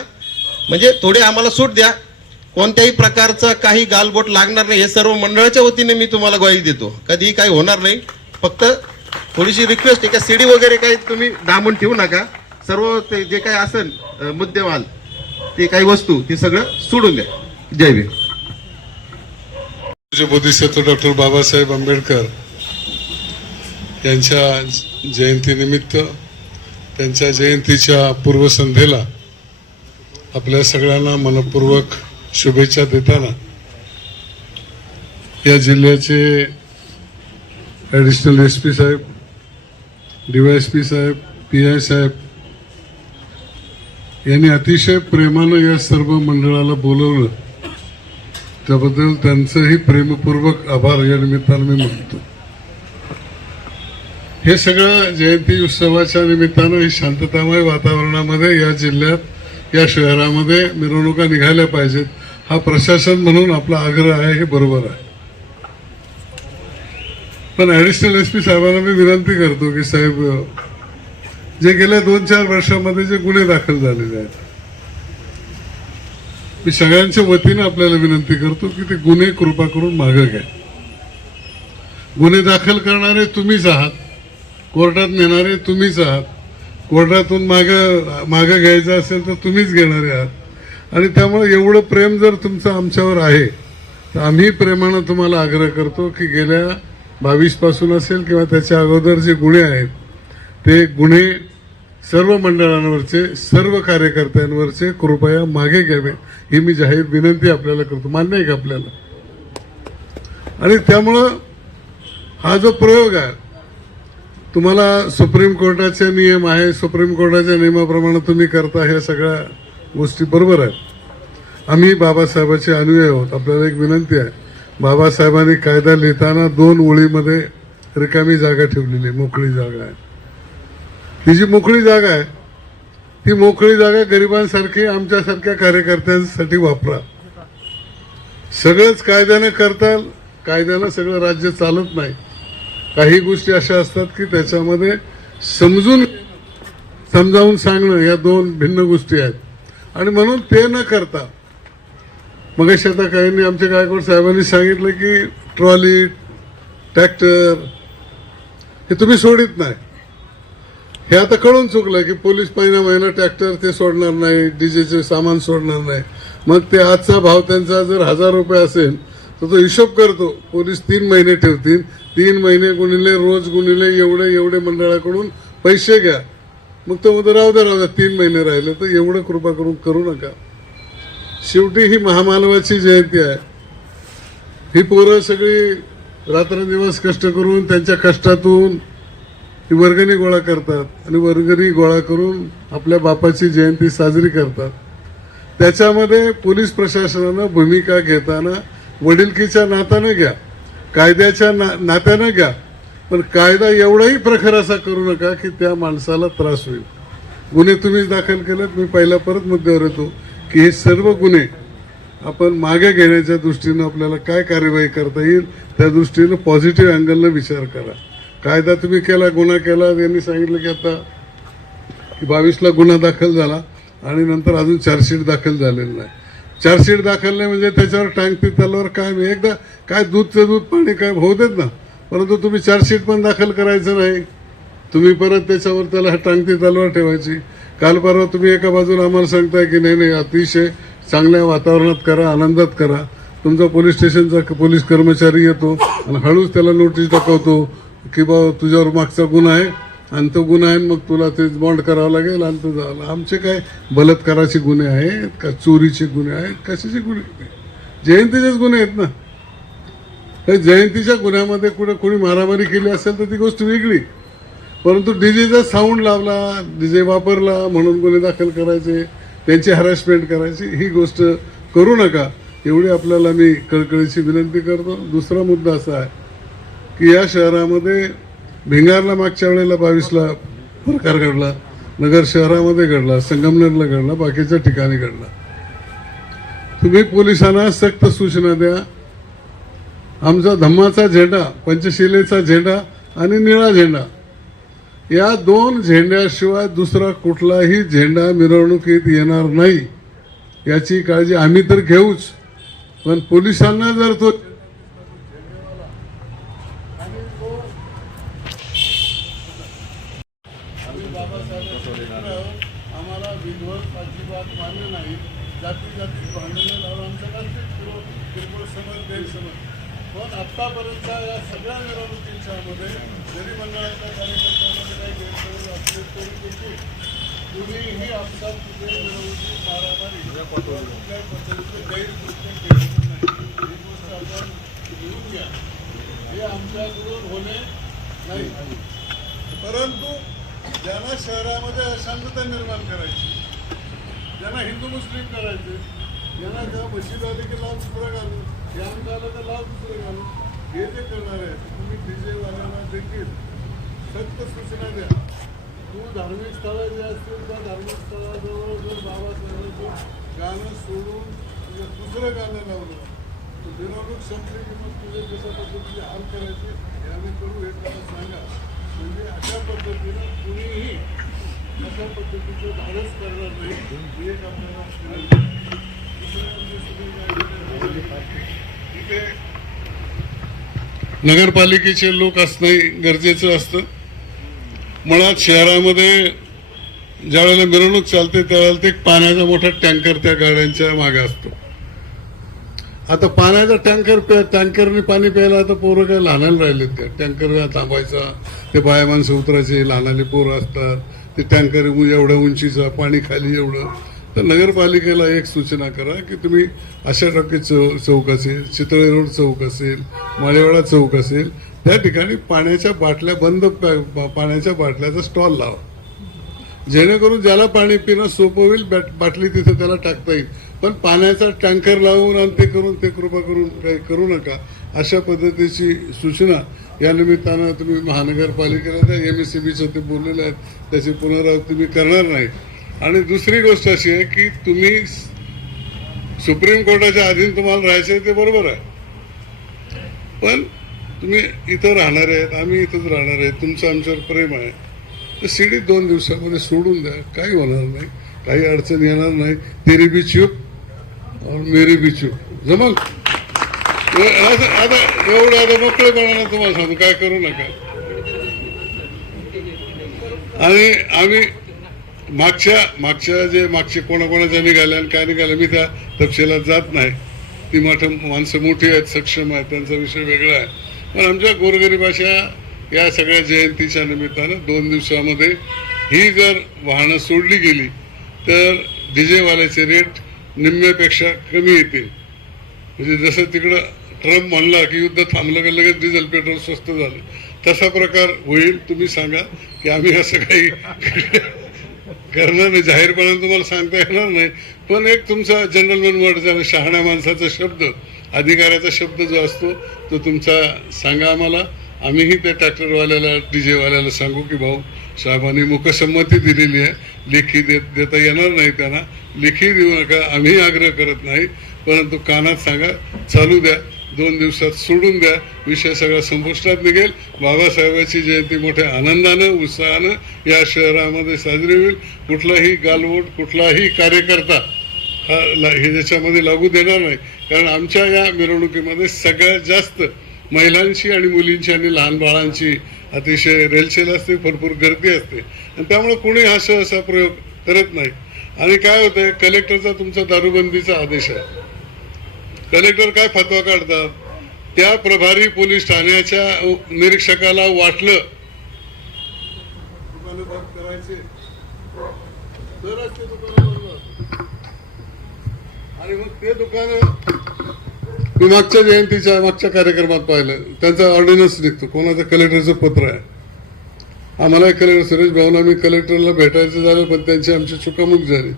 म्हणजे थोडे आम्हाला सूट द्या. कोणत्याही प्रकारचा काही गालबोट लागणार नाही, हे सर्व मंडळाच्या वतीने मी तुम्हाला ग्वाही देतो. कधीही काही होणार नाही. फक्त थोडीशी रिक्वेस्ट आहे का सीडी वगैरे काही तुम्ही डांबून ठेवू नका. सर्व ते जे काही असेल मुद्देमाल, ते काही वस्तू, ते सगळं सोडून द्या. जय भीम. पूज्य बोधिसत्व डॉक्टर बाबासाहेब आंबेडकर यांच्या जयंतीनिमित्त, त्यांच्या जयंतीच्या पूर्वसंध्येला आपल्या सगळ्यांना मनपूर्वक शुभेच्छा देताना, या जिल्ह्याचे ॲडिशनल SP साहेब, DYSP साहेब, PI साहेब यांनी अतिशय प्रेमानं या सर्व मंडळाला बोलवलं, त्याबद्दल त्यांचंही प्रेमपूर्वक आभार या निमित्तानं मी मानतो. हे सगळं जयंती उत्सवाच्या निमित्तानं ही शांततामय वातावरणामध्ये या जिल्ह्यात, या शहरामध्ये मिरवणुका निघाल्या पाहिजेत, हा प्रशासन म्हणून आपला आग्रह आहे. हे बरोबर आहे. पण ॲडिशनल SP साहेबांना मी विनंती करतो की साहेब, जे गेल्या 2-4 वर्षामध्ये जे गुन्हे दाखल झालेले आहेत, मी सगळ्यांच्या वतीनं आपल्याला विनंती करतो की ते गुन्हे कृपा करून मागं घ्या. गुन्हे दाखल करणारे तुम्हीच आहात, कोर्टात नेणारे तुम्हीच आहात, कोर्टातून मागं घ्यायचं असेल तर तुम्हीच घेणारे आहात. आणि त्यामुळे एवढं प्रेम जर तुमचं आमच्यावर आहे, तर आम्ही प्रेमानं तुम्हाला आग्रह करतो की गेल्या 22 पासून असेल किंवा त्याच्या अगोदर जे गुन्हे आहेत, ते गुन्हे सर्व मंडळांवरचे, सर्व कार्यकर्त्यांवरचे कृपया मागे घ्यावे, ही मी जाहीर विनंती आपल्याला करतो. मान्य आहे का आपल्याला? आणि त्यामुळं हा जो प्रयोग आहे, तुम्हाला सुप्रीम कोर्टाचे नियम आहे, सुप्रीम कोर्टाच्या नियमाप्रमाणे तुम्ही करता, ह्या सगळ्या गोष्टी बरोबर आहेत. आम्ही बाबासाहेबांचे अनुयायी आहोत. आपल्याला एक विनंती आहे, बाबासाहेबांनी कायदा लिहिताना 2 ओळीमध्ये रिकामी जागा ठेवलेली, मोकळी जागा आहे. ही जी मोकळी जागा आहे, ती मोकळी जागा गरिबांसारखी, आमच्यासारख्या कार्यकर्त्यांसाठी वापरा. सगळंच कायद्यानं करताल, कायद्यानं सगळं राज्य चालत नाही. काही गोष्टी अशा असतात की त्याच्यामध्ये समजावून सांगणं, या 2 भिन्न गोष्टी आहेत. आणि म्हणून ते न करता, मग आता काहींनी, आमच्या गायकवाड साहेबांनी सांगितलं की ट्रॉली, ट्रॅक्टर हे तुम्ही सोडित नाही. हे आता कळून चुकलं की पोलीस महिना ट्रॅक्टर ते सोडणार नाही, डीजेचे सामान सोडणार नाही. मग ते आजचा भाव त्यांचा जर 1000 रुपये असेल तर तो हिशोब करतो, पोलीस 3 महिने ठेवतील, 3 महिने गुणिले, रोज गुणिले, एवढे मंडळाकडून पैसे घ्या. मग तो म्हणतो राहू द्या 3 महिने राहिले. तर एवढं कृपा करून करू नका. शेवटी ही महामानवाची जयंती आहे. ही पोरं सगळी रात्रंदिवस कष्ट करून, त्यांच्या कष्टातून ही वर्गणी गोळा करतात आणि वर्गणी गोळा करून आपल्या बापाची जयंती साजरी करतात. त्याच्यामध्ये पोलीस प्रशासनानं भूमिका घेताना वडिलकीच्या नात्यानं घ्या, कायद्याच्या नात्यानं घ्या, पण कायदा एवढाही प्रखर असा करू नका की त्या माणसाला त्रास होईल. गुन्हे तुम्हीच दाखल केलेत. मी पहिला परत मुद्द्यावर येतो की हे सर्व गुन्हे आपण मागे घेण्याच्या दृष्टीनं आपल्याला काय कार्यवाही करता येईल, त्या दृष्टीनं पॉझिटिव्ह अँगलनं विचार करा. कायदा तुम्ही केला, गुन्हा केला, यांनी सांगितलं की आता 22ला गुन्हा दाखल झाला आणि नंतर अजून चार्जशीट दाखल झालेलं नाही. चार्जशीट दाखल नाही म्हणजे त्याच्यावर टांगती तलवार काय नाही. एकदा काय दूधचं दूध पाणी काय होऊ देत ना, परंतु तुम्ही चार्जशीट पण दाखल करायचं नाही. तुम्ही परत त्याच्यावर त्याला टांगती तलवार ठेवायची. काल परवा तुम्ही एका बाजूला आम्हाला सांगताय की नाही अतिशय चांगल्या वातावरणात करा, आनंदात करा. तुमचा पोलीस स्टेशनचा पोलीस कर्मचारी येतो आणि हळूच त्याला नोटीस दाखवतो की बाबा तुझ्यावर मागचा गुन्हा आहे आणि तो गुन्हा आहे, मग तुला ते बॉन्ड करावं लागेल आणि तो झाला. आमचे काय बलात्काराचे गुन्हे आहेत का, चोरीचे गुन्हे आहेत, कशाचे गुन्हे? जयंतीचेच गुन्हे आहेत ना. त्या जयंतीच्या गुन्ह्यामध्ये कुठे कोणी मारामारी केली असेल तर ती गोष्ट वेगळी, परंतु डीजेचा साऊंड लावला, डीजे वापरला म्हणून गुन्हे दाखल करायचे, त्यांची हॅरॅसमेंट करायची, ही गोष्ट करू नका, एवढी आपल्याला मी कळकळीची विनंती करतो. दुसरा मुद्दा असा आहे की या शहरामध्ये भिंगारला मागच्या वेळेला 22ला प्रकार घडला, नगर शहरामध्ये घडला, संगमनेरला घडला, बाकीच्या ठिकाणी घडला. तुम्ही पोलिसांना सक्त सूचना द्या. आमचा धम्माचा झेंडा, पंचशिलेचा झेंडा आणि निळा झेंडा, या 2 झेंड्याशिवाय दुसरा कुठलाही झेंडा मिरवणुकीत येणार नाही याची काळजी आम्ही तर घेऊच, पण पोलिसांना जर तो आम्हाला विध्वंस अजिबात मान्य नाही. जाती भांडणं लावून आमच्या किरकोळ समज गैरसमज. पण आत्तापर्यंत या सगळ्या मिरवणुकींच्या मध्ये जरी मंडळाच्या कार्यकर्त्यांमध्ये काही गैरसमज असले तरी देखील कुणीही आपसात कुठे मिरवणुकी मारामारी कुठल्याही पद्धतीचे गैरकृत्य केलेलं नाही. ही गोष्ट आपण लिहून घ्या. हे आमच्याकडून होणे नाही. परंतु ज्यांना शहरामध्ये अशांतता निर्माण करायची, ज्यांना हिंदू मुस्लिम करायचे, ज्यांना का मशीद आली की लाव दुसरं घालू, याम झालं तर लाव दुसरं घालू, हे जे करणार आहे तुम्ही डीजे वाल्यांना देखील सक्त सूचना द्या. तू धार्मिक स्थळं जे असतील त्या धार्मिक स्थळाजवळ जर बाबासाहेबांचं गाणं सोडून तुझं दुसरं गाणं लावलं तर मिरवणूक संपली की मग तुझे जशा पद्धतीचे हाल करायचे हे आम्ही करू, हे त्याला सांगा. म्हणजे अशा पद्धतीनं कुणीही अशा पद्धतीचं धाडस करणार नाही. ही एक आपल्याला इथे नगरपालिकेचे लोक असणे गरजेचं असतं. मुळात शहरामध्ये ज्यावेळेला मिरवणूक चालते त्यावेळेला ते पाण्याचा मोठा टँकर त्या गाड्यांच्या मागे असतो. आता पाण्याचा टँकरने पाणी प्यायला आता पोरं काय लहानाला राहिलेत का? टँकर थांबायचा, ते बाया माणसं उतरायचे, लहानाले पोरं असतात, ते टँकर एवढ्या उंचीचा, पाणी खाली एवढं. तर नगरपालिकेला एक सूचना करा की तुम्ही अशा टक्के चौक असेल, चितळे रोड चौक असेल, माळेवाडा चौक असेल, त्या ठिकाणी पाण्याच्या बाटल्या बंद पाण्याच्या बाटल्याचा स्टॉल लावा, जेणेकरून ज्याला पाणी पिणं सोपं होईल, बाटली तिथं त्याला टाकता येईल. पण पाण्याचा टँकर लावून आणि ते करून ते कृपा करून काही करू नका. अशा पद्धतीची सूचना या निमित्तानं तुम्ही महानगरपालिकेला त्या MSCBचं ते बोललेले आहेत, त्याची पुनरावृत्ती मी करणार नाही. आणि दुसरी गोष्ट अशी आहे की तुम्ही सुप्रीम कोर्टाच्या अधीन तुम्हाला राहायचं ते बरोबर आहे, पण तुम्ही इथं राहणार आहेत, आम्ही इथंच राहणार आहे, तुमचं आमच्यावर प्रेम आहे, तर शिडी 2 दिवसामध्ये सोडून द्या, काही होणार नाही, काही अडचण येणार नाही. तेरी बी चूप और मेरी बी चूप जमल. आता एवढं आता मोकळेपणाने तुम्हाला सांगतो, काय करू नका. आणि आम्ही मागचे कोणाकोणाच्या निघाल्या आणि काय निघाल्या मी त्या तपशिलात जात नाही. ती माणसं मोठी आहेत, सक्षम आहेत, त्यांचा विषय वेगळा आहे. पण आमच्या गोरगरिबाच्या या सगळ्या जयंतीच्या निमित्तानं 2 दिवसामध्ये ही जर वाहनं सोडली गेली तर डीजेवाल्याचे रेट निम्म्यापेक्षा कमी येतील. म्हणजे जसं तिकडं ट्रम्प म्हणला की युद्ध थांबलं की लगेच डिझेल पेट्रोल स्वस्त झालं, तसा प्रकार होईल. तुम्ही सांगा की आम्ही असं काही करणार नाही, जाहीरपणाने तुम्हाला सांगता येणार नाही. पण एक तुमचा जनरलमॅन वर्ड ज्याला शहाण्या माणसाचा शब्द, अधिकाऱ्याचा शब्द जो असतो तो तुमचा सांगा आम्हाला. आम्हीही त्या ट्रॅक्टरवाल्याला, डीजेवाल्याला सांगू की भाऊ साहेबांनी मुकसंमती दिलेली आहे, लेखी देता येणार नाही, त्यांना लेखी देऊ नका, आम्ही आग्रह करत नाही, परंतु कानात सांगा, चालू द्या, 2 दिवसात सोडून द्या, विषय सगळा संपुष्टात निघेल. बाबासाहेबांची जयंती मोठ्या आनंदानं, उत्साहानं या शहरामध्ये साजरी होईल. कुठलाही गालबोट, कुठलाही कार्यकर्ता हे त्याच्यामध्ये लागू देणार नाही. कारण आमच्या या मिरवणुकीमध्ये सगळ्यात जास्त महिलांची आणि मुलींची आणि लहान बाळांची अतिशय रेलचेल असते, भरपूर गर्दी असते, आणि त्यामुळे कोणी हा असा प्रयोग करत नाही. आणि काय होतंय, कलेक्टरचा तुमचा दारूबंदीचा आदेश आहे, कलेक्टर काय फतवा काढतात, त्या प्रभारी पोलीस ठाण्याच्या निरीक्षकाला वाटलं दुकानं बंद करायचे तरच ते दुकानं बंद होतात. आणि मग ते दुकानं मी मागच्या कार्यक्रमात पाहिलं, त्यांचा ऑर्डिनन्स निघतो, कोणाचं कलेक्टरचं पत्र आहे. आम्हाला कलेक्टर सुरेश भाऊना मी कलेक्टरला भेटायचं झालं, पण त्यांची आमची चुकामुक झाली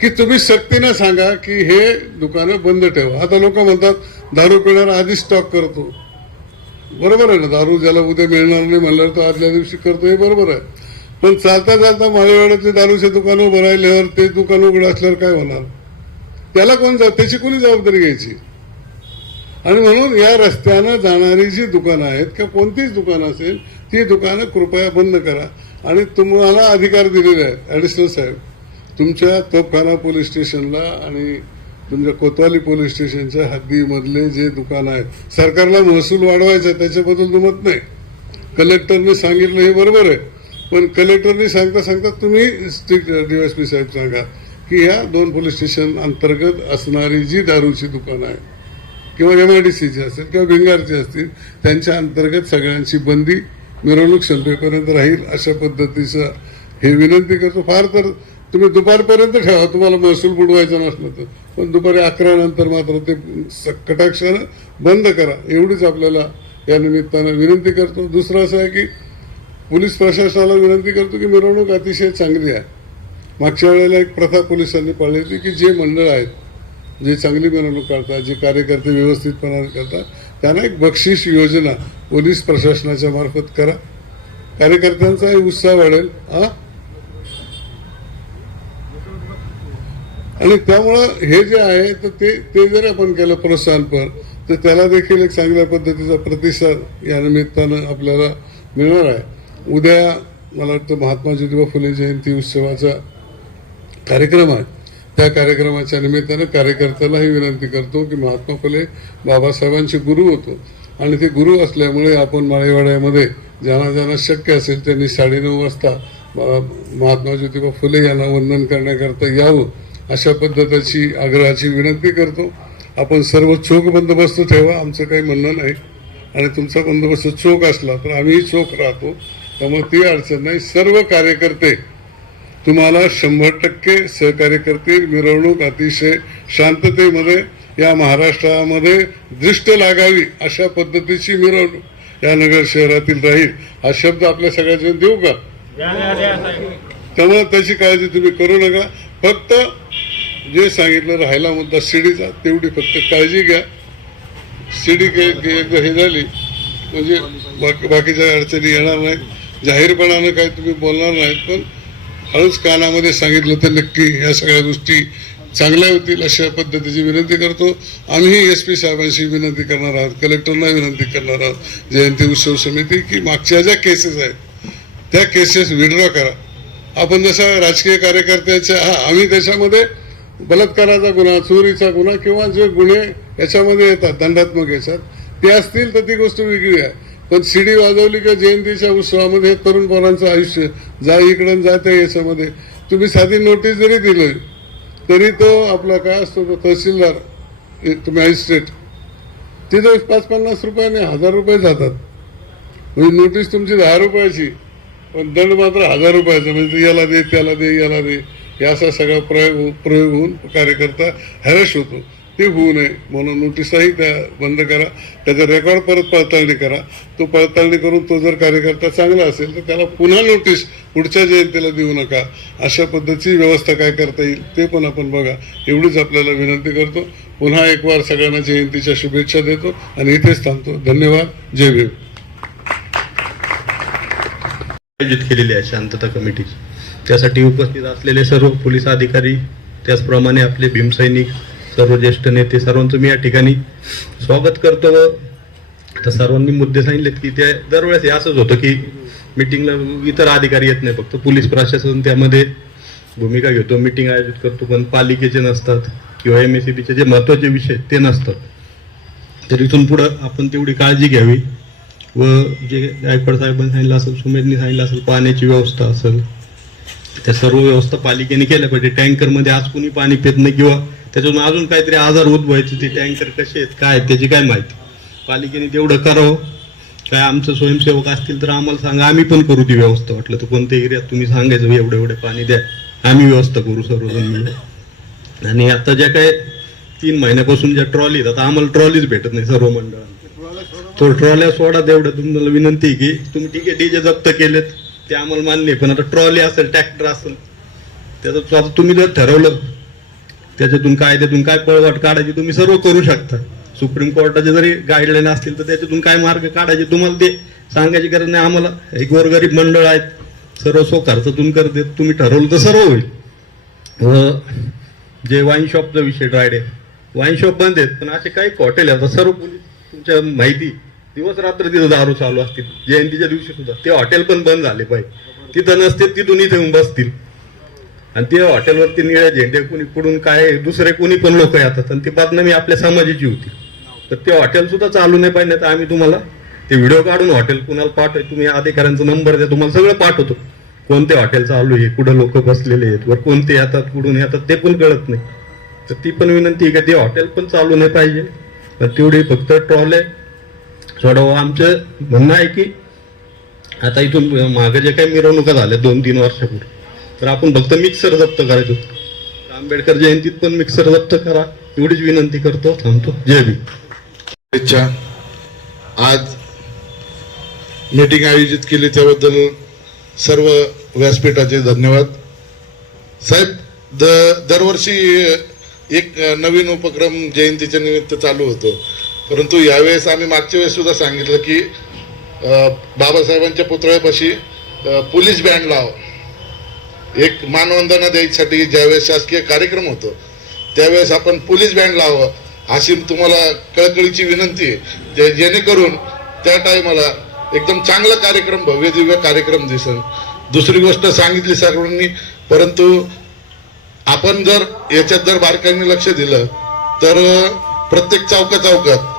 की तुम्ही सक्तीनं सांगा की हे दुकानं बंद ठेवा. आता लोक म्हणतात दारू पिणार आधी स्टॉक करतो, बरोबर आहे ना, दारू ज्याला उद्या मिळणार नाही म्हणल्यावर तो आदल्या दिवशी करतो, हे बरोबर आहे. पण चालता चालता माळेवाड्यातले दारूचे दुकानं उभं राहिल्यावर ते दुकान उघडं असल्यावर काय होणार? त्याला त्याची कोणी जबाबदारी घ्यायची? आणि म्हणून या रस्त्यानं जाणारी जी दुकानं आहेत किंवा कोणतीच दुकानं असेल ती दुकानं कृपया बंद करा. आणि तुम्हाला अधिकार दिलेले आहेत ॲडिशनल साहेब, तुमच्या तोफखाना पोलीस स्टेशनला आणि तुमच्या कोतवाली पोलीस स्टेशनच्या हद्दीमधले जे दुकानं आहेत, सरकारला महसूल वाढवायचा त्याच्याबद्दल दुमत नाही. कलेक्टरने सांगितलं हे बरोबर आहे, पण कलेक्टरने सांगता सांगता तुम्ही DSP साहेब सांगा की या 2 पोलीस स्टेशन अंतर्गत असणारी जी दारूची दुकानं आहे किंवा MIDCची असेल किंवा भिंगारची असतील त्यांच्या अंतर्गत सगळ्यांची बंदी, मिरवणूक संपेपर्यंत राहील अशा पद्धतीचं हे विनंती करतो. फार तर तुम्ही दुपारपर्यंत ठेवा तुम्हाला महसूल बुडवायचा नसलं तर, पण दुपारी 11 नंतर मात्र ते कटाक्षानं बंद करा एवढीच आपल्याला या निमित्तानं विनंती करतो. दुसरं असं आहे की पोलीस प्रशासनाला विनंती करतो की मिरवणूक अतिशय चांगली आहे. मागच्या वेळेला एक प्रथा पोलिसांनी पाळली होती की जे मंडळ आहेत जे चांगली मिरवणूक काढतात, जे कार्यकर्ते व्यवस्थितपणाने करतात, त्यांना एक बक्षीस योजना पोलीस प्रशासनाच्या मार्फत करा. कार्यकर्त्यांचाही उत्साह वाढेल. आणि त्यामुळं हे जे आहे तर ते जर आपण केलं प्रोत्साहनपर तर त्याला देखील एक चांगल्या पद्धतीचा प्रतिसाद या निमित्तानं आपल्याला मिळणार आहे. उद्या मला वाटतं महात्मा ज्योतिबा फुले जयंती उत्सवाचा कार्यक्रम आहे. त्या कार्यक्रमाच्या निमित्तानं कार्यकर्त्यालाही विनंती करतो की महात्मा फुले बाबासाहेबांचे गुरु होतो आणि ते गुरु असल्यामुळे आपण माळेवाड्यामध्ये ज्यांना शक्य असेल त्यांनी 9:30 वाजता महात्मा ज्योतिबा फुले यांना वंदन करण्याकरता यावं अशा पद्धतीची आग्रहाची विनंती करतो. आपण सर्व चोख बंदोबस्त ठेवा, आमचं काही म्हणणं नाही. आणि तुमचा बंदोबस्त चोख असला तर आम्हीही चोख राहतो, त्यामुळे ती अडचण नाही. सर्व कार्यकर्ते तुम्हाला 100% सहकार्य करतील. मिरवणूक अतिशय शांततेमध्ये या महाराष्ट्रामध्ये दृष्ट लागावी अशा पद्धतीची मिरवणूक या नगर शहरातील राहील. हा शब्द आपल्या सगळ्यांना देऊ का? त्यामुळे त्याची काळजी तुम्ही करू नका. फक्त जे सांगितलं राहिला मुद्दा शिडीचा तेवढी फक्त काळजी घ्या. शिडी एकदा हे झाली म्हणजे बाकीच्या अडचणी येणार नाहीत. जाहीरपणानं काही तुम्ही बोलणार नाहीत, पण हळूच कानामध्ये सांगितलं तर नक्की या सगळ्या गोष्टी चांगल्या होतील अशा पद्धतीची विनंती करतो. आम्ही SP साहेबांशी विनंती करणार आहोत, कलेक्टरला विनंती करणार आहोत, जयंती उत्सव समिती की मागच्या ज्या केसेस आहेत त्या केसेस विड्रॉ करा. आपण जसं राजकीय कार्यकर्त्याच्या आम्ही त्याच्यामध्ये बलात्काराचा गुन्हा, चोरीचा गुन्हा किंवा जे गुन्हे याच्यामध्ये येतात दंडात्मक याच्यात ते असतील तर ती गोष्ट वेगळी आहे. पण शिडी वाजवली का जयंतीच्या उत्सवामध्ये तरुण पोरांचं आयुष्य जा इकडं जाते. याच्यामध्ये तुम्ही साधी नोटीस जरी दिली तरी तो आपला काय असतो तो तहसीलदार मॅजिस्ट्रेट तिथे 5-50 रुपयाने 1000 रुपये जातात. म्हणजे नोटीस तुमची 10 रुपयाची पण दंड मात्र 1000 रुपयाचा. म्हणजे याला दे त्याला दे याला दे हे असा सगळा प्रयोग होऊन कार्यकर्ता हॅरेश होतो. ते होऊ नये म्हणून नोटीसही त्या बंद करा. त्याचा रेकॉर्ड परत पडताळणी करा. तो पडताळणी करून तो जर कार्यकर्ता चांगला असेल तर त्याला पुन्हा नोटीस पुढच्या जयंतीला देऊ नका. अशा पद्धतीची व्यवस्था काय करता येईल ते पण आपण बघा. एवढीच आपल्याला विनंती करतो. पुन्हा एक वार सगळ्यांना जयंतीच्या शुभेच्छा देतो आणि इथेच थांबतो. धन्यवाद. जय भीम. आयोजित केलेली आहे शांतता कमिटीची. त्यासाठी उपस्थित असलेले सर्व पोलीस अधिकारी, त्याचप्रमाणे आपले भीमसैनिक, सर्व ज्येष्ठ नेते, सर्वांचं मी या ठिकाणी स्वागत करतो. तर सर्वांनी मुद्दे सांगितलेत की ते दरवेळेस असंच होतं की मिटिंगला इतर अधिकारी येत नाही, फक्त पोलीस प्रशासन त्यामध्ये भूमिका घेतो, मिटिंग आयोजित करतो, पण पालिकेचे नसतात किंवा MSCBचे जे महत्त्वाचे विषय ते नसतात. तर इथून पुढं आपण तेवढी काळजी घ्यावी. व जे गायकवाड साहेबांनी सांगितलं असेल, सुमेधनी सांगितलं असेल, पाण्याची व्यवस्था असेल, त्या सर्व व्यवस्था पालिकेने केल्या पाहिजे. टँकरमध्ये आज कुणी पाणी पित नाही किंवा त्याच्यातून अजून काहीतरी आजार उद्भवायचे, ते टँकर कसे आहेत काय त्याची काय माहिती, पालिकेने तेवढं करावं. काय आमचं स्वयंसेवक असतील तर आम्हाला सांगा, आम्ही पण करू ती व्यवस्था. वाटलं तर कोणत्या एरियात तुम्ही सांगायचं एवढे पाणी द्या, आम्ही व्यवस्था करू सर्वजण मिळून. आणि आता ज्या काय 3 महिन्यापासून ज्या ट्रॉली आहेत, आता आम्हाला ट्रॉलीच भेटत नाही सर्व मंडळांना. तो ट्रॉल्या सोडा तेवढं. तुम्हाला विनंती आहे की तुम्ही ठीक आहे डीजे जप्त केलेत ते आम्हाला मान्य आहे, पण आता ट्रॉली असेल ट्रॅक्टर असेल त्याचं आता तुम्ही जर ठरवलं त्याच्यातून कायद्यातून काय पळवाट काढायची तुम्ही सर्व करू शकता. सुप्रीम कोर्टाचे जरी गाईडलाईन असतील तर त्याच्यातून काय मार्ग काढायचे तुम्हाला ते सांगायची गरज नाही आम्हाला. एक गोरगरीब मंडळ आहेत, सर्व खर्चातून करते, तुम्ही ठरवलं तर सर्व होईल. व जे वाईन शॉपचा विषय ड्रायडे, वाईन शॉप बंद आहेत, पण असे काही हॉटेल आहेत सर्व पोलीस तुमच्या माहिती दिवस रात्र तिथं दारू चालू असतील, जयंतीच्या दिवशी सुद्धा ते हॉटेल पण बंद झाले पाहिजे. तिथं नसते तिथून इथे येऊन बसतील आणि ते हॉटेलवरती निळ्या झेंडे कुणी पुढून काय दुसरे कुणी पण लोक येतात आणि ती बदनामी आपल्या समाजाची होती. तर ते हॉटेल सुद्धा चालू नाही पाहिजे. तर आम्ही तुम्हाला ते व्हिडिओ काढून हॉटेल कुणाला पाठवाय, तुम्ही अधिकाऱ्यांचा नंबर द्या, तुम्हाला सगळं पाठवतो. कोणते हॉटेल चालू आहे, कुठं लोक बसलेले आहेत, वर कोणते येतात, कुठून येतात ते पण कळत नाही. तर ती पण विनंती आहे का ते हॉटेल पण चालू नाही पाहिजे. तर तेवढी फक्त ट्रॉले सोडवा. आमचं म्हणणं आहे की आता इथून मागे जे काही मिरवणुका झाल्या 2-3 वर्षापूर्वी, तर आपण फक्त मिक्सर जप्त करायचो. आंबेडकर जयंतीत पण मिक्सर जप्त करा एवढीच विनंती करतो. थांबतो. जय भीम. आज मीटिंग आयोजित केली त्याबद्दल सर्व व्यासपीठाचे धन्यवाद. साहेब, दरवर्षी एक नवीन उपक्रम जयंतीच्या निमित्त चालू होतो, परंतु यावेळेस आम्ही मागच्या वेळेस सुद्धा सांगितलं की बाबासाहेबांच्या पुतळ्यापाशी पोलीस बँड लाव, एक मानवंदना द्यायसाठी ज्यावेळेस शासकीय कार्यक्रम होतो त्यावेळेस आपण पोलीस बँड लावावं अशी तुम्हाला कळकळीची विनंती आहे, जेणेकरून त्या टायमाला एकदम चांगला कार्यक्रम, भव्य दिव्य कार्यक्रम दिसेल. दुसरी गोष्ट सांगितली सर्वांनी, परंतु आपण जर याच्यात जर बारकाईने लक्ष दिलं तर प्रत्येक चौकात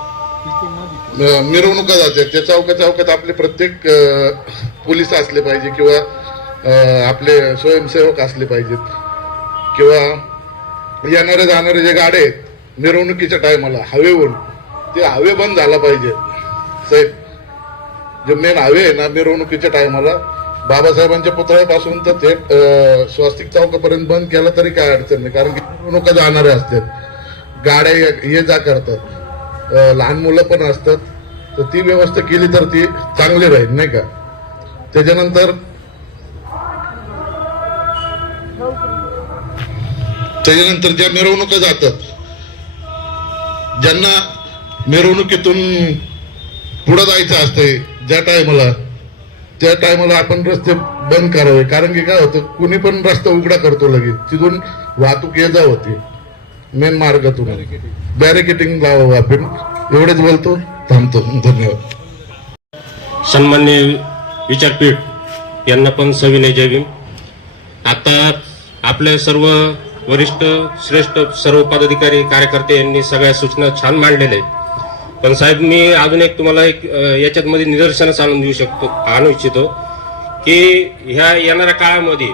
मिरवणुका जातात, त्या चौकात आपले प्रत्येक पोलीस असले पाहिजे किंवा आपले स्वयंसेवक असले पाहिजेत, किंवा येणारे जाणारे जे गाडे आहेत मिरवणुकीच्या टायमाला हवेवरून ते हवे बंद झाला पाहिजे. साहेब, जे मेन हवे आहे ना मिरवणुकीच्या टायमाला बाबासाहेबांच्या पुतळ्यापासून तर थेट स्वास्तिक चौकापर्यंत बंद केला तरी काय अडचण नाही, कारण की मिरवणुका जाणारे असतात, गाड्या ये जा करतात, लहान मुलं पण असतात. तर ती व्यवस्था केली तर ती चांगली राहील, नाही का. त्याच्यानंतर ज्या मिरवणुका जातात, ज्यांना मिरवणुकीतून पुढे जायचं असतंय त्या टायमाला आपण रस्ते बंद करावे, कारण की काय होतं कुणी पण रस्ता उघडा करतो लगेच, तिथून वाहतूक ये जा होते मेन मार्गातून. बॅरिकेटिंग लावावं आपण. एवढेच बोलतो, थांबतो. धन्यवाद. सन्मान्य विचारपीठ यांना पण सविनय जय भीम. आता आपले सर्व वरिष्ठ श्रेष्ठ सर्व पदाधिकारी कार्यकर्ते यांनी सगळ्या सूचना छान मांडलेल्या आहेत. पण साहेब, मी अजून एक तुम्हाला याच्यात मध्ये निदर्शनास आणू इच्छितो की ह्या येणाऱ्या काळामध्ये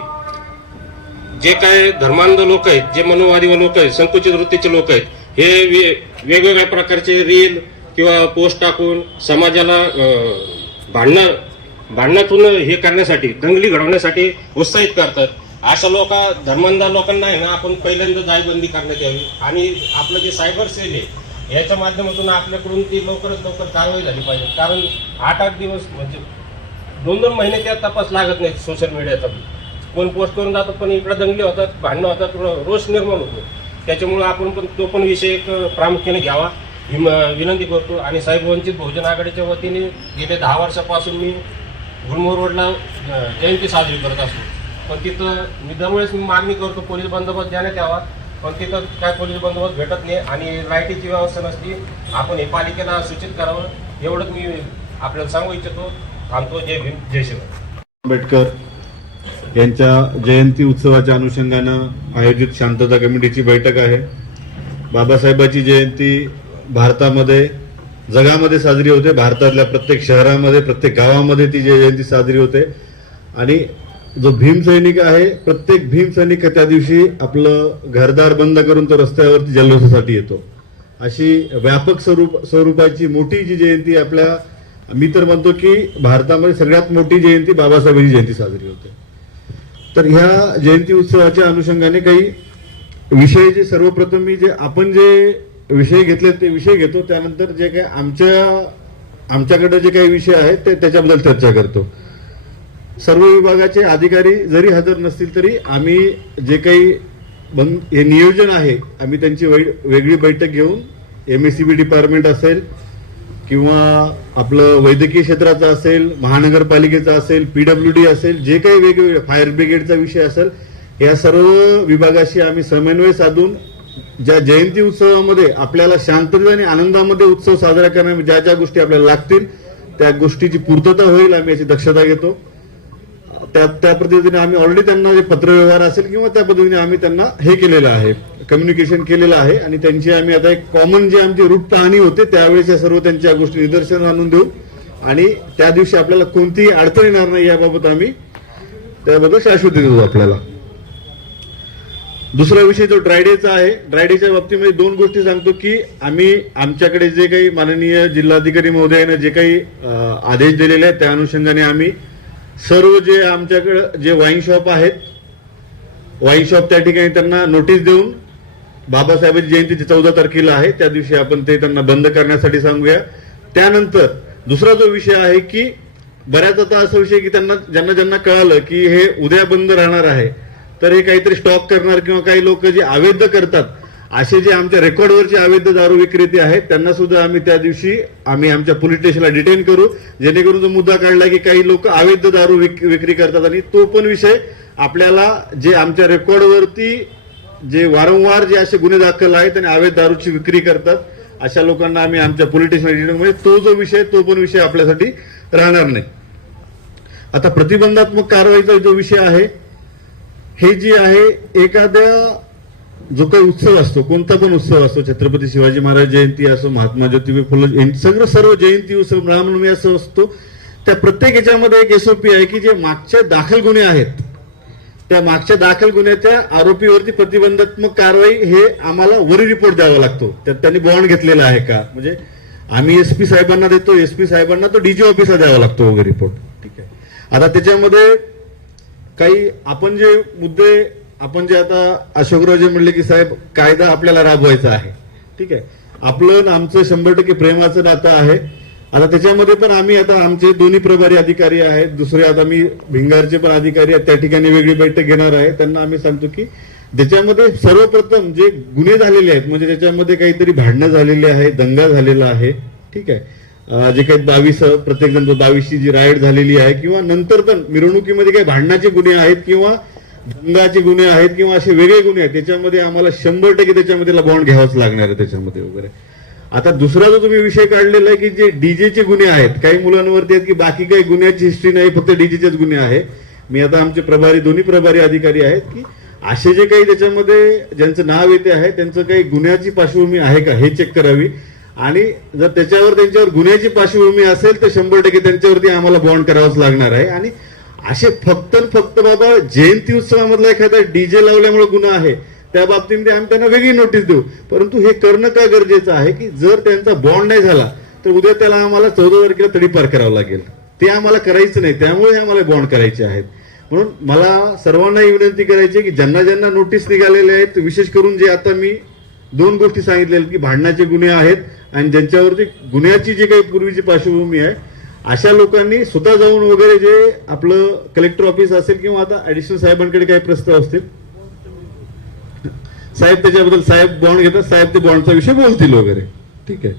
जे काय धर्मांध लोक आहेत, जे मनोवादी लोक आहेत, संकुचित वृत्तीचे लोक आहेत, हे वेगवेगळ्या प्रकारचे रील किंवा पोस्ट टाकून समाजाला भांडणातून हे करण्यासाठी, दंगली घडवण्यासाठी उत्साहित करतात. अशा धर्मांध लोकांना आहे ना आपण पहिल्यांदा जायबंदी करण्यात यावी आणि आपलं जे सायबर सेल आहे याच्या माध्यमातून आपल्याकडून ती लवकरात लवकर कारवाई झाली पाहिजे. कारण 8-8 दिवस म्हणजे 2-2 महिने त्यात तपास लागत नाही सोशल मीडियाचा. कोण पोस्ट करून जातात पण इकडे दंगली होतात, भांडणं होतात, रोष निर्माण होतो. त्याच्यामुळे आपण पण तो पण विषय एक प्रामुख्याने घ्यावा विनंती करतो. आणि साहेब, वंचित बहुजन आघाडीच्या वतीने गेले 10 वर्षापासून मी गुलमोहर रोडला जयंती साजरी करत असतो. पण तिथं त्यामुळेच मी मागणी करतो पोलीस बंदोबस्त देण्यात यावा, पण तिथं काय पोलीस बंदोबस्त भेटत नाही आणि लाईटीची व्यवस्था नसती. आपण हे पालिकेला सूचित करावं एवढंच मी आपल्याला सांगू इच्छितो. थांबतो. जय भीम, जय शिवराय. आंबेडकर यांच्या जयंती उत्सवाच्या अनुषंगानं आयोजित शांतता कमिटीची बैठक आहे. बाबासाहेबांची जयंती भारतामध्ये, जगामध्ये साजरी होते. भारतातल्या प्रत्येक शहरामध्ये, प्रत्येक गावामध्ये ती जयंती साजरी होते. आणि जो भीमसैनिक आहे, प्रत्येक भीमसैनिक त्या दिवशी आपलं घरदार बंद करून तो रस्त्यावरती जल्लोषासाठी येतो. अशी व्यापक स्वरूपाची मोठी जी जयंती आपल्या, मी तर म्हणतो की भारतामध्ये सगळ्यात मोठी जयंती बाबासाहेबांची जयंती साजरी होते. तर ह्या जयंती उत्सवाच्या अनुषंगाने काही विषय, जे सर्वप्रथम मी आपण जे विषय घेतले ते विषय घेतो, त्यानंतर जे काही आमच्याकडे जे काही विषय आहेत ते त्याच्याबद्दल चर्चा करतो. सर्व विभागाचे अधिकारी जरी हजर नसतील तरी आम्ही जे काही हे नियोजन आहे, आम्ही त्यांची वेगळी बैठक घेऊन MSCB डिपार्टमेंट असेल किंवा आपलं वैद्यकीय क्षेत्राचं असेल, महानगरपालिकेचा असेल, PWD असेल, जे काही वेगवेगळे फायर ब्रिगेडचा विषय असेल, या सर्व विभागाशी आम्ही समन्वय साधून ज्या जयंती उत्सवामध्ये आपल्याला शांतता आणि आनंदामध्ये उत्सव साजरा करण्यामध्ये ज्या ज्या गोष्टी आपल्याला लागतील त्या गोष्टीची पूर्तता होईल, आम्ही याची दक्षता घेतो. त्या पद्धतीने आम्ही ऑलरेडी त्यांना जे पत्रव्यवहार असेल किंवा त्या पद्धतीने आम्ही त्यांना हे केलेलं आहे, कम्युनिकेशन केलेलं आहे. आणि त्यांची आम्ही आता एक कॉमन जे आमची रूट पाहणी होते त्यावेळेस या सर्व त्यांच्या गोष्टी निदर्शन आणून देऊ आणि त्या दिवशी आपल्याला कोणतीही अडचण येणार नाही याबाबत आम्ही त्याबद्दल शाश्वती देऊ आपल्याला. दुसरा विषय जो ड्रायडेचा आहे, ड्रायडेच्या बाबतीमध्ये दोन गोष्टी सांगतो की आम्ही आमच्याकडे जे काही माननीय जिल्हाधिकारी महोदयाने जे काही आदेश दिलेले आहेत त्या अनुषंगाने आम्ही सर्व जे आमच्याकडे जे वाईन शॉप आहेत, वाईन शॉप त्या ठिकाणी त्यांना नोटीस देऊन बाबासाहेबांची जयंती 14 तारखेला आहे त्या दिवशी आपण ते त्यांना बंद करण्यासाठी सांगूया. त्यानंतर दुसरा जो विषय आहे की बऱ्याच आता असा विषय की त्यांना ज्यांना कळालं की हे उद्या बंद राहणार आहे तर हे काहीतरी स्टॉक करणार किंवा काही लोक जे अवैध करतात असे जे आमच्या रेकॉर्डवरचे अवैध दारू विक्रेते आहेत त्यांना सुद्धा आम्ही त्या दिवशी आमच्या पोलीस स्टेशनला डिटेन करू, जेणेकरून जो मुद्दा काढला की काही लोक अवैध दारू विक्री करतात आणि तो पण विषय आपल्याला जे आमच्या रेकॉर्डवरती जे वारंवार जे असे गुन्हे दाखल आहेत आणि अवैध दारूची विक्री करतात अशा लोकांना आम्ही आमच्या पोलीस स्टेशनला डिटेन म्हणजे तो पण विषय आपल्यासाठी राहणार नाही. आता प्रतिबंधात्मक कारवाईचा जो विषय आहे हे जी आहे एखाद्या जो काही उत्सव असतो, कोणता पण उत्सव असतो, छत्रपती शिवाजी महाराज जयंती असो, महात्मा ज्योतिबा फुले सर्व जयंती उत्सव, रामनवमी असं असतो, त्या प्रत्येक याच्यामध्ये एक एसओपी आहे की जे मागच्या दाखल गुन्हे आहेत त्या मागच्या दाखल गुन्ह्याच्या आरोपीवरती प्रतिबंधात्मक कारवाई हे आम्हाला वरी रिपोर्ट द्यावा लागतो. त्यात त्यांनी बॉन्ड घेतलेला आहे का, म्हणजे आम्ही एसपी साहेबांना देतो, एसपी साहेबांना तो डीजी ऑफिसला द्यावा लागतो वगैरे रिपोर्ट. ठीक आहे. आता त्याच्यामध्ये काही आपण जे मुद्दे आपण जे आता अशोकरावजी म्हणले की साहेब कायदा आपल्याला राबवायचा आहे, ठीक आहे, आपलं आमचं 100% प्रेमाचं नातं आहे. आता त्याच्यामध्ये पण आम्ही आता आमचे दोन्ही प्रभारी अधिकारी आहेत, दुसरे आता मी भिंगारचे पण अधिकारी आहेत, त्या ठिकाणी वेगळी बैठक घेणार आहे. त्यांना आम्ही सांगतो की त्याच्यामध्ये सर्वप्रथम जे गुन्हे झालेले आहेत म्हणजे त्याच्यामध्ये काहीतरी भांडणं झालेली आहे, दंगा झालेला आहे, ठीक आहे, जे काही 22 प्रत्येक जण 22ची जी राईड झालेली आहे किंवा नंतर पण मिरवणुकीमध्ये काही भांडणाचे गुन्हे आहेत किंवा दंगाचे गुन्हे आहेत किंवा असे वेगळे गुन्हे आहेत त्याच्यामध्ये आम्हाला 100% त्याच्यामध्ये बॉन्ड घ्यावाच लागणार आहे त्याच्यामध्ये वगैरे. आता दुसरा जो तुम्ही विषय काढलेला आहे की जे डीजेचे गुन्हे आहेत, काही मुलांवरती आहेत की बाकी काही गुन्ह्याची हिस्ट्री नाही, फक्त डीजेचेच गुन्हे आहे. मी आता आमचे दोन्ही प्रभारी अधिकारी आहेत की असे जे काही त्याच्यामध्ये ज्यांचं नाव येते आहे त्यांचं काही गुन्ह्याची पार्श्वभूमी आहे का हे चेक करावी आणि जर त्यांच्यावर गुन्ह्याची पार्श्वभूमी असेल तर 100% त्यांच्यावरती आम्हाला बॉन्ड करावाच लागणार आहे. आणि असे फक्त बाबा जयंती उत्सवामधला एखादा डीजे लावल्यामुळे गुन्हा आहे त्या बाबतीमध्ये आम्ही त्यांना वेगळी नोटीस देऊ, परंतु हे करणं का गरजेचं आहे की जर त्यांचा बॉन्ड नाही झाला तर उद्या त्याला आम्हाला 14 तारखेला तडीपार करावं लागेल, ते आम्हाला करायचं नाही, त्यामुळे आम्हाला बॉन्ड करायचे आहेत. म्हणून मला सर्वांना ही विनंती करायची की ज्यांना नोटीस निघालेल्या आहेत, विशेष करून जे आता मी 2 गोष्टी सांगितलेल्या की भांडणाचे गुन्हे आहेत आणि ज्यांच्यावरती गुन्ह्याची जी काही पूर्वीची पार्श्वभूमी आहे अशा लोकांनी स्वतः जाऊन वगैरे जे आपलं कलेक्टर ऑफिस असेल किंवा आता ऍडिशनल साहेबांकडे काही प्रस्ताव असतील साहेब त्याच्याबद्दल साहेब बॉन्ड घेतात, साहेब ते बॉन्डचा विषय बोलतील वगैरे. ठीक आहे.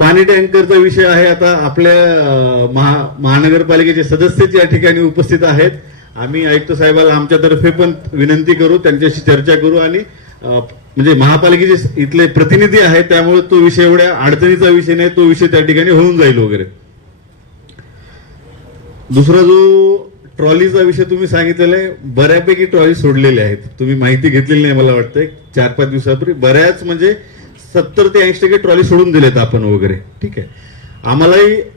पाणी टँकरचा विषय आहे. आता आपल्या महानगरपालिकेचे सदस्य या ठिकाणी उपस्थित आहेत. आम्ही आयुक्त साहेबाला आमच्यातर्फे पण विनंती करू, त्यांच्याशी चर्चा करू आणि म्हणजे महापालिकेचे इथले प्रतिनिधी आहेत त्यामुळे तो विषय एवढ्या अडचणीचा विषय नाही, तो विषय त्या ठिकाणी होऊन जाईल वगैरे. दुसरा जो ट्रॉलीचा विषय तुम्ही सांगितलेला आहे, बऱ्यापैकी ट्रॉली सोडलेल्या आहेत. तुम्ही माहिती घेतलेली नाही मला वाटतंय. 4-5 दिवसापूर्वी बऱ्याच म्हणजे 70 ते 80% ट्रॉली सोडून दिलेत आपण वगैरे. ठीक आहे.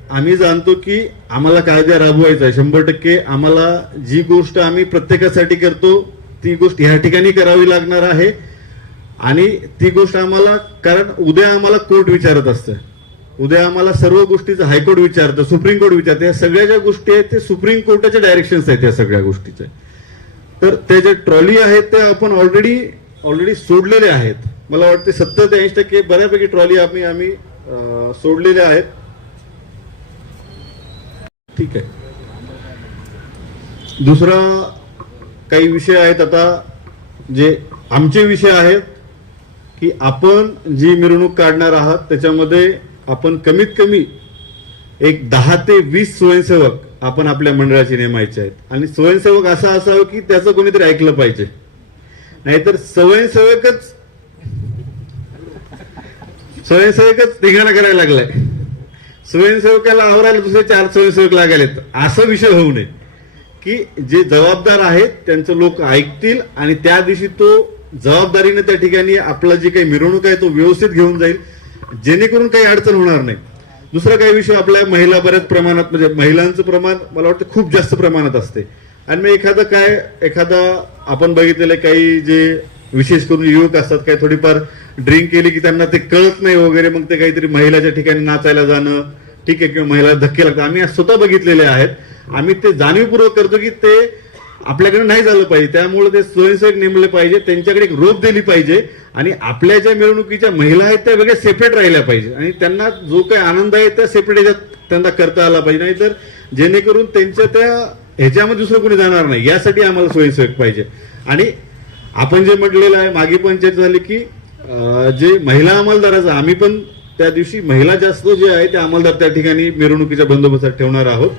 आम्ही जाणतो की आम्हाला कायदा राबवायचा आहे 100%. आम्हाला जी गोष्ट आम्ही प्रत्येकासाठी करतो ती गोष्ट ह्या ठिकाणी करावी लागणार आहे आणि ती गोष्ट आम्हाला, कारण उद्या आम्हाला कोर्ट विचारत असतं, उद्या आम्हाला सर्व गोष्टीचं हायकोर्ट विचारतं, सुप्रीम कोर्ट विचारतं. या सगळ्या ज्या गोष्टी आहेत ते सुप्रीम कोर्टाच्या डायरेक्शन्स आहेत या सगळ्या गोष्टीचे. तर त्या ज्या ट्रॉली आहेत त्या आपण ऑलरेडी सोडलेल्या आहेत. मला वाटते 70 ते 80% बऱ्यापैकी ट्रॉली आम्ही सोडलेल्या आहेत. ठीक आहे. दुसरा काही विषय आहेत आता जे आमचे विषय आहेत की आपण जी मिरवणूक काढणार आहात त्याच्यामध्ये आपण कमीत कमी एक 10 ते 20 स्वयंसेवक आपण आपल्या मंडळाचे नेमायचे आहेत. आणि स्वयंसेवक असा असावं की त्याचं कोणीतरी ऐकलं पाहिजे, नाहीतर स्वयंसेवकच धिंगाणा करायला लागलाय. स्वयंसेवकाला आवरायला दुसरे 4 स्वयंसेवक लागायलेत. असा विषय होऊ नये की जे जबाबदार आहेत त्यांचं लोक ऐकतील आणि त्या दिवशी तो जबाबदारीने त्या ठिकाणी आपला जी काही मिरवणूक आहे तो व्यवस्थित घेऊन जाईल, जेणेकरून काही अडचण होणार नाही. दुसरा काही विषय, आपल्या महिला बऱ्याच प्रमाणात, म्हणजे महिलांचं प्रमाण मला वाटतं खूप जास्त प्रमाणात असते. आणि मग एखादा आपण बघितलेलं काही जे विशेष करून युवक असतात, काही थोडीफार ड्रिंक केली की त्यांना ते कळत नाही वगैरे, मग ते काहीतरी महिलाच्या ठिकाणी नाचायला जाणं, ठीक आहे, किंवा महिला धक्के लागतात. आम्ही स्वतः बघितलेले आहेत. आम्ही ते जाणीवपूर्वक करतो की ते आपल्याकडे नाही झालं पाहिजे. त्यामुळे ते स्वयंसेवक नेमले पाहिजे, त्यांच्याकडे एक रोप दिली पाहिजे आणि आपल्या ज्या मिरवणुकीच्या महिला आहेत त्या वेगळ्या सेपरेट राहिल्या पाहिजे आणि त्यांना जो काही आनंद आहे त्या सेपरेट ह्याच्यात त्यांना करता आला पाहिजे. नाहीतर जेणेकरून त्यांच्या त्या ह्याच्यामध्ये दुसरं कोणी जाणार नाही, यासाठी आम्हाला स्वयंसेवक पाहिजे. आणि आपण जे म्हटलेलं आहे, मागे पण चर्चा झाली की जे महिला अंमलदाराचं, आम्ही पण त्या दिवशी महिला जास्त जे आहे ते अंमलदार त्या ठिकाणी मिरवणुकीच्या बंदोबस्तात ठेवणार आहोत.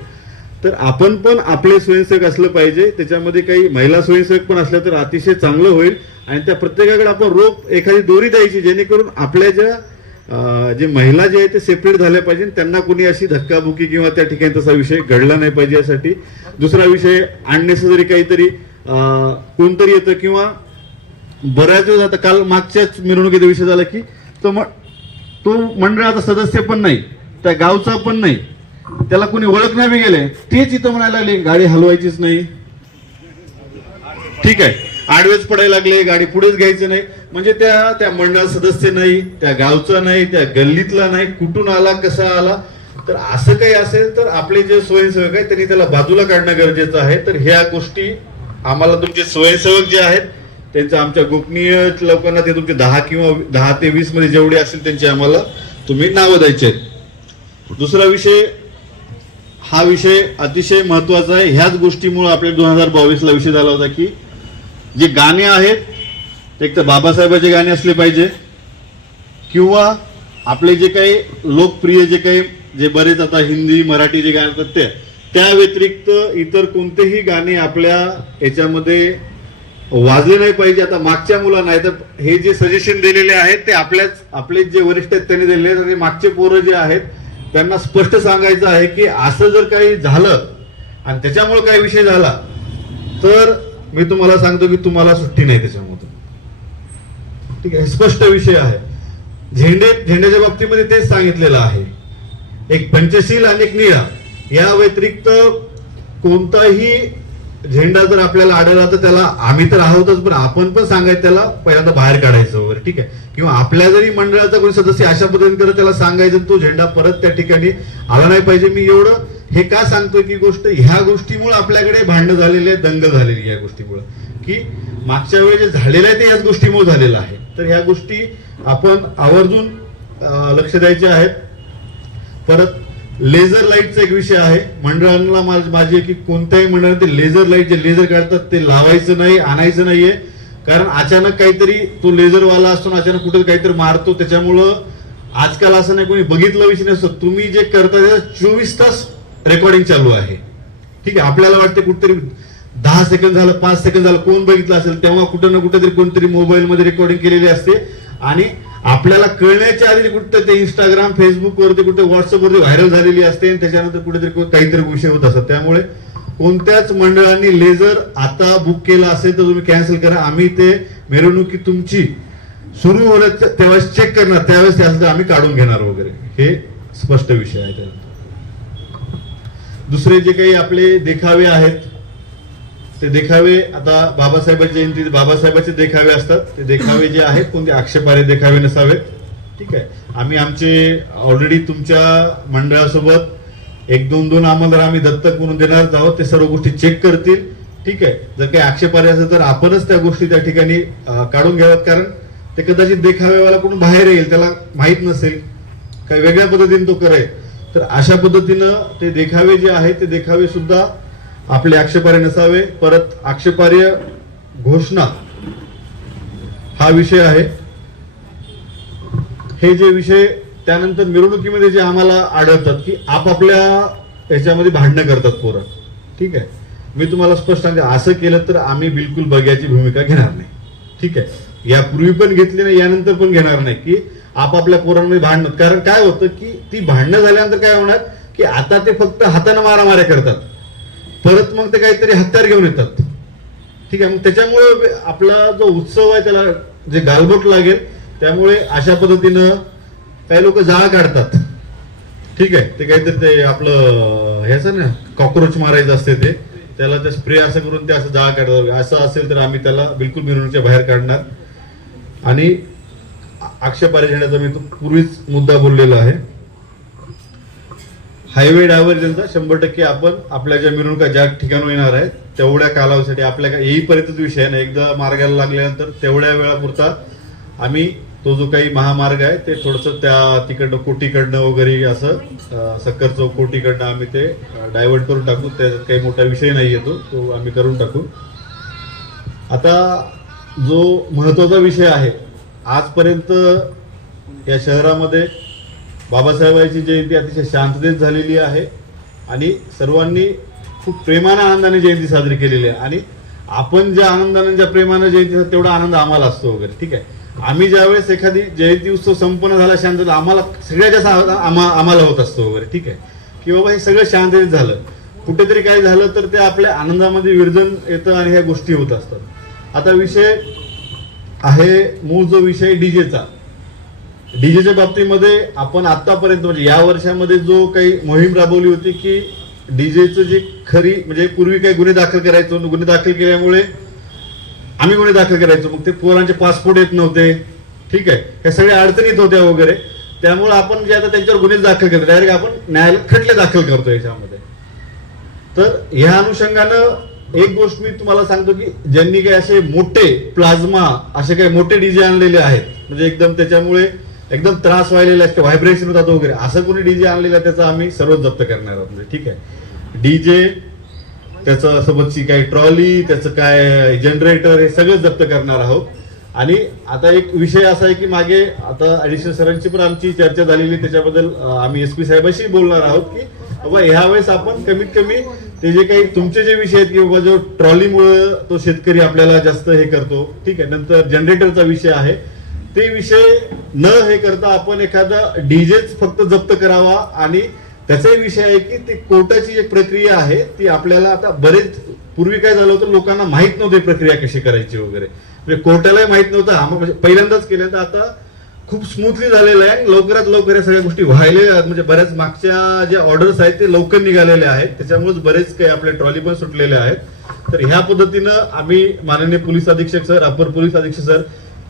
तर आपण पण आपले स्वयंसेवक असलं पाहिजे. त्याच्यामध्ये काही महिला स्वयंसेवक पण असल्या तर अतिशय चांगलं होईल. आणि त्या प्रत्येकाकडे आपण रोप, एखादी दोरी द्यायची, जेणेकरून आपल्या ज्या जे महिला जे आहेत ते सेपरेट झाल्या पाहिजे, त्यांना कोणी अशी धक्काबुकी किंवा त्या ठिकाणी तसा विषय घडला नाही पाहिजे यासाठी. दुसरा विषय, अननेसेसरी काहीतरी कोणतरी येतं किंवा बऱ्याच वेळेस, आता काल मागच्याच मिरवणुकीचा विषय झाला की तो मंडळाचा सदस्य पण नाही, त्या गावचा पण नाही, त्याला कोणी ओळख नाही गेले, तेच इथं म्हणायला लागले गाडी हलवायचीच नाही. ठीक आहे, आडवेच पडायला लागले, गाडी पुढेच घ्यायचं नाही. म्हणजे त्या मंडळ सदस्य नाही, त्या गावचा नाही, त्या गल्लीतला नाही, कुठून आला, कसा आला. तर असं काही असेल तर आपले जे स्वयंसेवक आहेत त्यांनी त्याला बाजूला काढणं गरजेचं आहे. तर ह्या गोष्टी आम्हाला तुमचे स्वयंसेवक जे आहेत त्यांचं, आमच्या गोपनीय लोकांना ते तुमचे 10 ते 20 मध्ये जेवढे असतील त्यांची आम्हाला तुम्ही नावं द्यायचे आहेत. दुसरा विषय, हा विषय अतिशय महत्वाचा आहे. ह्याच गोष्टीमुळे आपल्या 2022 विषय झाला होता की जे गाणे आहेत, एक तर बाबासाहेबांचे गाणे असले पाहिजे किंवा आपले जे काही लोकप्रिय जे बरेच आता हिंदी मराठी जे गाणे असतात त्या व्यतिरिक्त इतर कोणतेही गाणे आपल्या याच्यामध्ये वाजले नाही पाहिजे. आता मागच्या मुलांना आहे तर हे जे सजेशन दिलेले आहेत ते आपले जे वरिष्ठ आहेत त्यांनी दिलेले आहेत. मागचे पोरं जे आहेत त्यांना स्पष्ट सांगायचं आहे की असं जर काही झालं आणि त्याच्यामुळे काही विषय झाला तर मी तुम्हाला सांगतो की तुम्हाला सुट्टी नाही त्याच्यामधून. ठीक आहे, स्पष्ट विषय आहे. झेंड्याच्या बाबतीमध्ये तेच सांगितलेलं आहे, एक पंचशील आणि एक निळा, या व्यतिरिक्त कोणताही झेंडा जर आपल्याला आढळला तर त्याला, आम्ही तर आहोतच पण आपण पण सांगायचं त्याला पहिल्यांदा बाहेर काढायचं वगैरे. ठीक आहे, किंवा आपल्या जरी मंडळाचा कोणी सदस्य अशा पद्धतीने करत त्याला सांगायचं तो झेंडा परत त्या ठिकाणी आला नाही पाहिजे. मी एवढं हे का सांगतोय की ह्या गोष्टीमुळे आपल्याकडे भांडणं झालेले, दंग झालेली, या गोष्टीमुळे की मागच्या वेळी जे झालेलं आहे ते याच गोष्टीमुळे झालेलं आहे. तर ह्या गोष्टी आपण आवर्जून लक्ष द्यायचे आहेत. परत लेझर लाईटचा एक विषय आहे. मंडळांना माझी की कोणत्याही मंडळाने ते लेझर लाईट, जे लेझर काढतात ते लावायचं नाही, आणायचं नाहीये. कारण अचानक काहीतरी तो लेझरवाला असतो ना, अचानक कुठे काहीतरी मारतो. त्याच्यामुळं आजकाल असं नाही कोणी बघितलं विषय नसतो, तुम्ही जे करता त्याचा 24 तास रेकॉर्डिंग चालू आहे. ठीक आहे, आपल्याला वाटते कुठेतरी 10 सेकंद झालं, 5 सेकंद झालं, कोण बघितलं असेल तेव्हा कुठं ना कुठेतरी कोणतरी मोबाईलमध्ये रेकॉर्डिंग केलेली असते आणि आपल्याला कळण्याच्या आधी कुठं ते इंस्टाग्राम, फेसबुक वरती, कुठे व्हॉट्सअप वरती व्हायरल झालेली असते आणि त्याच्यानंतर कुठेतरी काहीतरी विषय होत असतात. त्यामुळे कोणत्याच मंडळांनी लेझर आता बुक केला असेल तर तुम्ही कॅन्सल करा. आम्ही ते मिरवणुकी तुमची सुरू होण्याच्या त्यावेळेस चेक करणार, त्यावेळेस त्यासाठी आम्ही काढून घेणार वगैरे, हे स्पष्ट विषय आहे. दुसरे जे काही आपले देखावे आहेत ते देखावे, आता बाबासाहेबांची जयंती, बाबासाहेबांचे देखावे असतात. ते देखावे जे आहेत कोणते आक्षेपार्ह देखावे नसावेत. ठीक आहे, आम्ही आमचे ऑलरेडी तुमच्या मंडळासोबत 1-2 आम्हाला आम्ही दत्तक म्हणून देणार आहोत. ते सर्व गोष्टी चेक करतील. ठीक आहे, जर काही आक्षेपार्ह असेल तर आपणच त्या गोष्टी त्या ठिकाणी काढून घ्याव्यात. कारण ते कदाचित देखावेवाला कोण बाहेर येईल, त्याला माहित नसेल, काही वेगळ्या पद्धतीने तो करेल. तर अशा पद्धतीनं ते देखावे जे आहेत ते देखावे सुद्धा आपले आक्षेपार्ह नसावे. परत आक्षेपार्ह घोषणा हा विषय आहे. हे जे विषय त्यानंतर मिरवणुकीमध्ये जे आम्हाला आढळतात की आपापल्या याच्यामध्ये भांडणं करतात पोरं. ठीक आहे, मी तुम्हाला स्पष्ट सांगते, असं केलं तर आम्ही बिलकुल बघ्याची भूमिका घेणार नाही. ठीक आहे, यापूर्वी पण घेतली नाही, यानंतर पण घेणार नाही की आपापल्या पोरांमध्ये भांडणं. कारण काय होतं की ती भांडणं झाल्यानंतर काय होणार की आता ते फक्त हाताने मारामाऱ्या करतात, परत मग ते काहीतरी हत्यार घेऊन येतात. ठीक आहे, मग त्याच्यामुळे आपला जो उत्सव आहे त्याला जे गालबोट लागेल. त्यामुळे अशा पद्धतीनं काही लोक जाळ काढतात. ठीक आहे, ते काहीतरी ते आपलं ह्याचं ना कॉक्रोच मारायचं असते, ते त्याला ते स्प्रे असं करून ते असं जाळ काढतात. असं असेल तर आम्ही त्याला बिलकुल मिरवणुकीच्या बाहेर काढणार. आणि आक्षेपार्ह झेंड्याचा मी तो पूर्वीच मुद्दा बोललेला आहे. हायवे डायव्हर्जनचा 100% आपण आपल्या ज्या मिरवणुका ज्या ठिकाणी येणार आहेत तेवढ्या कालावधीसाठी आपल्या येईपर्यंतच विषय आहे ना, एकदा मार्गाला लागल्यानंतर तेवढ्या वेळापुरता आम्ही तो जो काही महामार्ग आहे ते थोडंसं त्या तिकडनं कोटीकडनं वगैरे असं सक्कर चौक कोटीकडनं आम्ही ते डायव्हर्ट करून टाकू. त्याच्यात काही मोठा विषय नाही येतो, तो आम्ही करून टाकू. आता जो महत्वाचा विषय आहे, आजपर्यंत या शहरामध्ये बाबासाहेबांची जयंती अतिशय शांततेत झालेली आहे आणि सर्वांनी खूप प्रेमाने आनंदाने जयंती साजरी केलेली आहे. आणि आपण ज्या आनंदाने ज्या प्रेमाने जयंती तेवढा आनंद आम्हाला असतो वगैरे. ठीक आहे, आम्ही ज्यावेळेस एखादी जयंती उत्सव संपन्न झाला शांतता, आम्हाला सगळ्यात जास्त आम्हाला होत असतो वगैरे. ठीक आहे, की बाबा हे सगळं शांततेत झालं. कुठेतरी काय झालं तर ते आपल्या आनंदामध्ये विरजन येतं आणि ह्या गोष्टी होत असतात. आता विषय आहे मूळ जो विषय डीजेचा. डीजेच्या बाबतीमध्ये आपण आतापर्यंत म्हणजे या वर्षामध्ये जो काही मोहीम राबवली होती की डीजेचं जे खरी म्हणजे पूर्वी काही गुन्हे दाखल करायचो, गुन्हे दाखल केल्यामुळे आम्ही गुन्हे दाखल करायचो, मग ते पोरांचे पासपोर्ट येत नव्हते. ठीक आहे, या सगळ्या अडचणीत होत्या वगैरे. त्यामुळे आपण जे आता त्यांच्यावर गुन्हे दाखल करतो, डायरेक्ट आपण न्यायालयात खटले दाखल करतो याच्यामध्ये. तर ह्या अनुषंगानं एक गोष्ट मी तुम्हाला सांगतो की ज्यांनी काही असे मोठे प्लाझ्मा असे काही मोठे डीजे आणलेले आहेत, म्हणजे एकदम त्याच्यामुळे एकदम त्रास व्हायलेला असतो, व्हायब्रेशन होतात वगैरे, असं कोणी डीजे आणलेला त्याचा आम्ही सर्व जप्त करणार आहोत. ठीक आहे, डीजे त्याचं सोबतची काही ट्रॉली, त्याचं काय जनरेटर, हे सगळं जप्त करणार आहोत. आणि आता एक विषय असा आहे की मागे आता ऍडिशनल सरांची पण आमची चर्चा झालेली, त्याच्याबद्दल आम्ही SP साहेबांशी बोलणार आहोत की बाबा ह्या वेळेस आपण कमीत कमी ते जे काही तुमचे जे विषय आहेत की बाबा जो ट्रॉलीमुळे तो शेतकरी आपल्याला जास्त हे करतो. ठीक आहे, नंतर जनरेटरचा विषय आहे, ते विषय न हे करता आपण एखादा डीजेच फक्त जप्त करावा. आणि त्याचाही विषय आहे की ती कोर्टाची एक प्रक्रिया आहे ती आपल्याला आता बरेच पूर्वी काय झालं होतं, लोकांना माहित नव्हती प्रक्रिया कशी करायची वगैरे, म्हणजे कोर्टालाही माहित नव्हतं. म्हणजे पहिल्यांदाच केलं तर आता खूप स्मूथली झालेलं आहे. लवकरात लवकर या सगळ्या गोष्टी व्हायला म्हणजे बऱ्याच मागच्या ज्या ऑर्डर्स आहेत ते लवकर निघालेले आहेत, त्याच्यामुळेच बरेच काही आपले ट्रॉली पण सुटलेले आहेत. तर ह्या पद्धतीनं आम्ही माननीय पोलीस अधीक्षक सर, अपर पोलीस अधीक्षक सर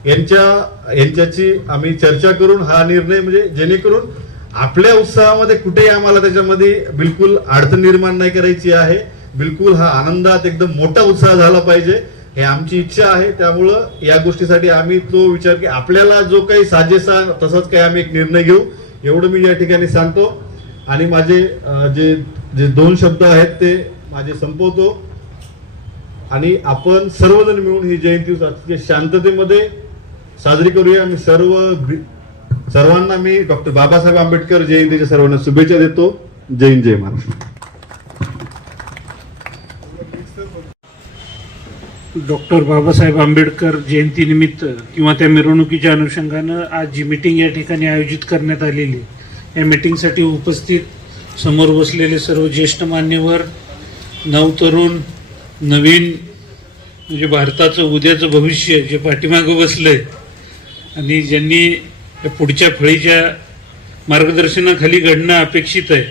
यांच्याची आम्ही चर्चा करून हा निर्णय म्हणजे जेणेकरून आपल्या उत्साहामध्ये कुठेही आम्हाला त्याच्यामध्ये बिलकुल अडचण निर्माण नाही करायची आहे. बिलकुल हा आनंदात एकदम मोठा उत्साह झाला पाहिजे हे आमची इच्छा आहे. त्यामुळं या गोष्टीसाठी आम्ही तो विचार की आपल्याला जो काही साजेसा तसाच काही आम्ही एक निर्णय घेऊ, एवढं मी या ठिकाणी सांगतो. आणि माझे जे जे 2 शब्द आहेत ते माझे संपवतो. आणि आपण सर्वजण मिळून ही जयंती शांततेमध्ये साजरी करूया. मी सर्वांना मी डॉक्टर बाबासाहेब आंबेडकर जयंतीच्या सर्वांना शुभेच्छा देतो. जय हिंद, जय महाराष्ट्र. डॉक्टर बाबासाहेब आंबेडकर जयंतीनिमित्त किंवा त्या मिरवणुकीच्या अनुषंगानं आज जी मीटिंग या ठिकाणी आयोजित करण्यात आलेली, या मीटिंगसाठी उपस्थित समोर बसलेले सर्व ज्येष्ठ मान्यवर, नवतरुण, नवीन म्हणजे भारताचं उद्याचं भविष्य जे पाठीमागं बसलंय आणि ज्यांनी पुढच्या फळीच्या मार्गदर्शनाखाली घडणं अपेक्षित आहे,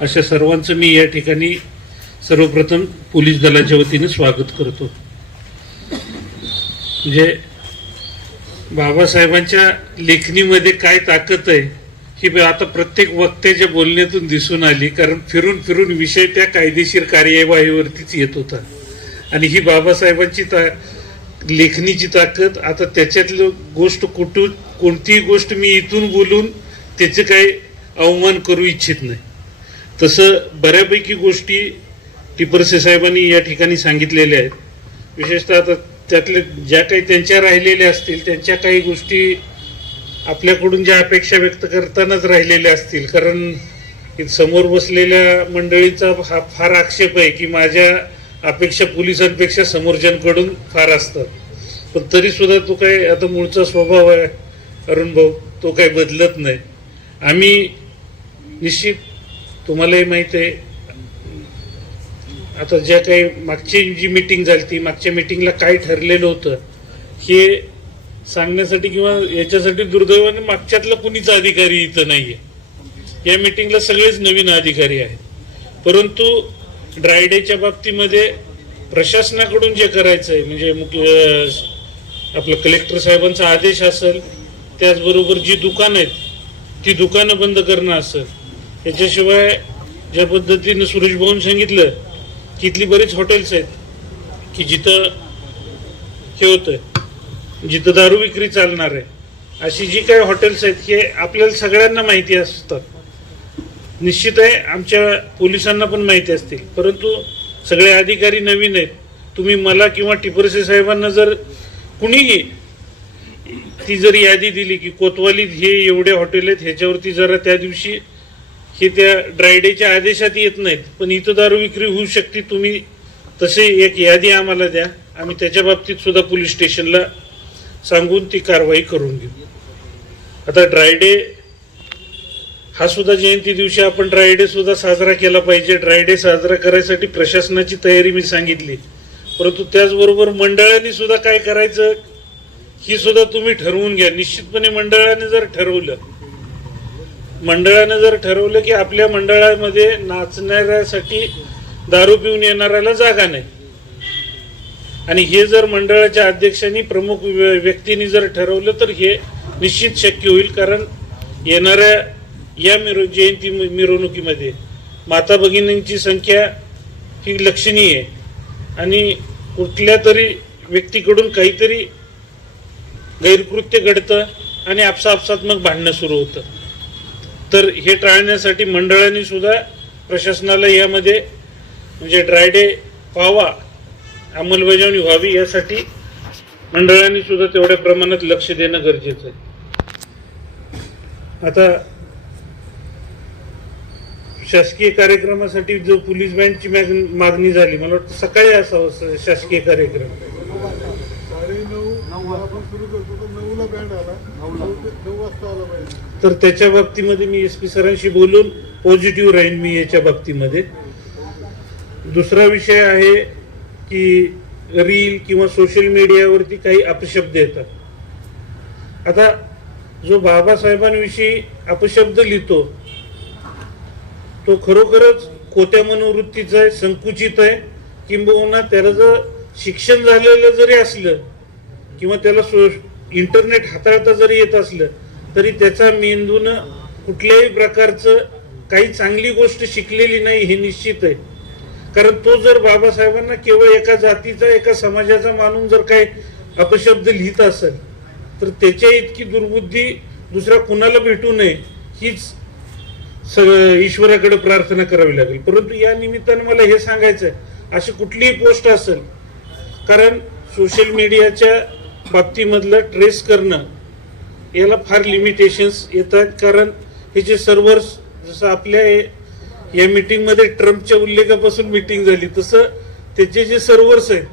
अशा सर्वांचं मी या ठिकाणी सर्वप्रथम पोलीस दलाच्या वतीने स्वागत करतो. म्हणजे बाबासाहेबांच्या लेखणीमध्ये काय ताकद आहे ही आता प्रत्येक वक्त्याच्या बोलण्यातून दिसून आली. कारण फिरून फिरून विषय त्या कायदेशीर कार्यवाहीवरतीच येत होता आणि ही बाबासाहेबांची लेखणीची ताकद. आता त्याच्यातलं गोष्ट कोणतीही गोष्ट मी इथून बोलून त्याचे काही अवमान करू इच्छित नाही. तसं बऱ्यापैकी गोष्टी टिपरसे साहेबांनी या ठिकाणी सांगितलेल्या आहेत. विशेषतः आता त्यातले ज्या काही त्यांच्या राहिलेल्या असतील त्यांच्या काही गोष्टी आपल्याकडून ज्या अपेक्षा व्यक्त करतानाच राहिलेल्या असतील. कारण समोर बसलेल्या मंडळीचा हा फार आक्षेप आहे की माझ्या अपेक्षा पोलिसांपेक्षा समोरच्यांकडून फार असतात. पण तरी सुद्धा तो काय आता मूळचा स्वभाव आहे अरुण भाऊ, तो काही बदलत नाही. आम्ही निश्चित, तुम्हालाही माहिती आहे, आता ज्या काही मागची जी मीटिंग झाली ती मागच्या मीटिंगला काय ठरलेलं होतं हे सांगण्यासाठी किंवा याच्यासाठी दुर्दैवाने मागच्यातला कुणीच अधिकारी इथं नाहीये. या मीटिंगला सगळेच नवीन अधिकारी आहेत. परंतु ड्रायडेच्या बाबतीमध्ये प्रशासनाकडून जे करायचं आहे म्हणजे आपलं कलेक्टर साहेबांचा आदेश असेल, त्याचबरोबर जी दुकानं आहेत ती दुकानं बंद करणं असेल, याच्याशिवाय ज्या पद्धतीनं सुरेश भाऊन सांगितलं की इथली बरीच हॉटेल्स आहेत की जिथं हे होतं, जिथं दारू विक्री चालणार आहे, अशी जी काही हॉटेल्स आहेत हे आपल्याला सगळ्यांना माहिती असतात. निश्चित आहे आमच्या पोलिसांना पण माहिती असतील. परंतु सगळे अधिकारी नवीन आहेत. तुम्ही मला किंवा टिपरसे साहेबांना जर कुणीही ती जर यादी दिली की कोतवालीत हे एवढे हॉटेल आहेत, ह्याच्यावरती जरा त्या दिवशी हे त्या ड्रायडेच्या आदेशात येत नाहीत पण इथं दारू विक्री होऊ शकते, तुम्ही तसे एक यादी आम्हाला द्या. आम्ही त्याच्या बाबतीत सुद्धा पोलीस स्टेशनला सांगून ती कारवाई करून घेऊ. आता ड्रायडे हा सुद्धा जयंती दिवशी आपण ड्रायडे सुद्धा साजरा केला पाहिजे. ड्रायडे साजरा करायसाठी प्रशासनाची तयारी मी सांगितली. परंतु त्याचबरोबर मंडळांनी सुद्धा काय करायचं ही सुद्धा तुम्ही ठरवून घ्या. निश्चितपणे मंडळाने जर ठरवलं की आपल्या मंडळामध्ये नाचणाऱ्यासाठी दारू पिऊन येणाऱ्याला जागा नाही, आणि हे जर मंडळाच्या अध्यक्षांनी प्रमुख व्यक्तींनी जर ठरवलं तर हे निश्चित शक्य होईल. कारण येणाऱ्या या जयंती मिरवणुकीमध्ये माता भगिनींची संख्या ही लक्षणीय आहे आणि कुठल्या तरी व्यक्तीकडून काहीतरी गैरकृत्य घडतं आणि आपसात मग भांडणं सुरू होतं. तर हे टाळण्यासाठी मंडळांनी सुद्धा प्रशासनाला यामध्ये म्हणजे ड्रायडे व्हावा, अंमलबजावणी व्हावी यासाठी मंडळांनी सुद्धा तेवढ्या प्रमाणात लक्ष देणं गरजेचं आहे. आता शासकीय कार्यक्रमासाठी जो पोलीस बँडची मागणी झाली, मला वाटतं सकाळी असावं शासकीय कार्यक्रम. 9:30 तर त्याच्या बाबतीमध्ये मी SP सरांशी बोलून पॉझिटिव्ह राहीन मी याच्या बाबतीमध्ये. दुसरा विषय आहे की रील किंवा सोशल मीडियावरती काही अपशब्द येतात. आता जो बाबासाहेबांविषयी अपशब्द लिहितो तो खरोखरच खोट्या मनोवृत्तीचा आहे, संकुचित आहे, किंबहुना त्याला जर शिक्षण झालेलं जरी असलं किंवा त्याला इंटरनेट हाताळता जरी येत असलं तरी त्याचा मेंदून कुठल्याही प्रकारचं काही चांगली गोष्ट शिकलेली नाही हे निश्चित आहे. कारण तो जर बाबासाहेबांना केवळ एका जातीचा एका समाजाचा मानून जर काही अपशब्द लिहित असेल तर त्याच्या इतकी दुर्बुद्धी दुसऱ्या कुणाला भेटू नये हीच ईश्वराकडे प्रार्थना करावी लागेल. परंतु या निमित्तानं मला हे सांगायचं आहे, अशी कुठलीही पोस्ट असेल, कारण सोशल मीडियाच्या बाबतीमधलं ट्रेस करणं याला फार लिमिटेशन्स येतात. कारण हे जे सर्व्हर्स, जसं आपल्या या मीटिंगमध्ये ट्रम्पच्या उल्लेखापासून मीटिंग झाली, तसं त्याचे जे सर्व्हर्स आहेत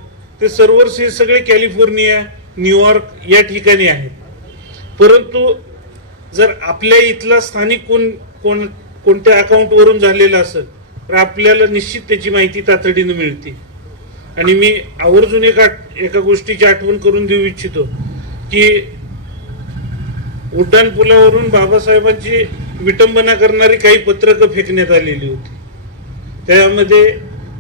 ते सर्व्हर्स हे सगळे कॅलिफोर्निया, न्यूयॉर्क या ठिकाणी आहेत. परंतु जर आपल्या इथला स्थानिक कोणत्या अकाउंटवरून झालेला असेल तर आपल्याला निश्चित त्याची माहिती तातडीनं मिळते. आणि मी आवर्जून एका गोष्टीची आठवण करून देऊ इच्छितो की उड्डाण पुलावरून बाबासाहेबांची विटंबना करणारी काही पत्रकं फेकण्यात आलेली होती. त्यामध्ये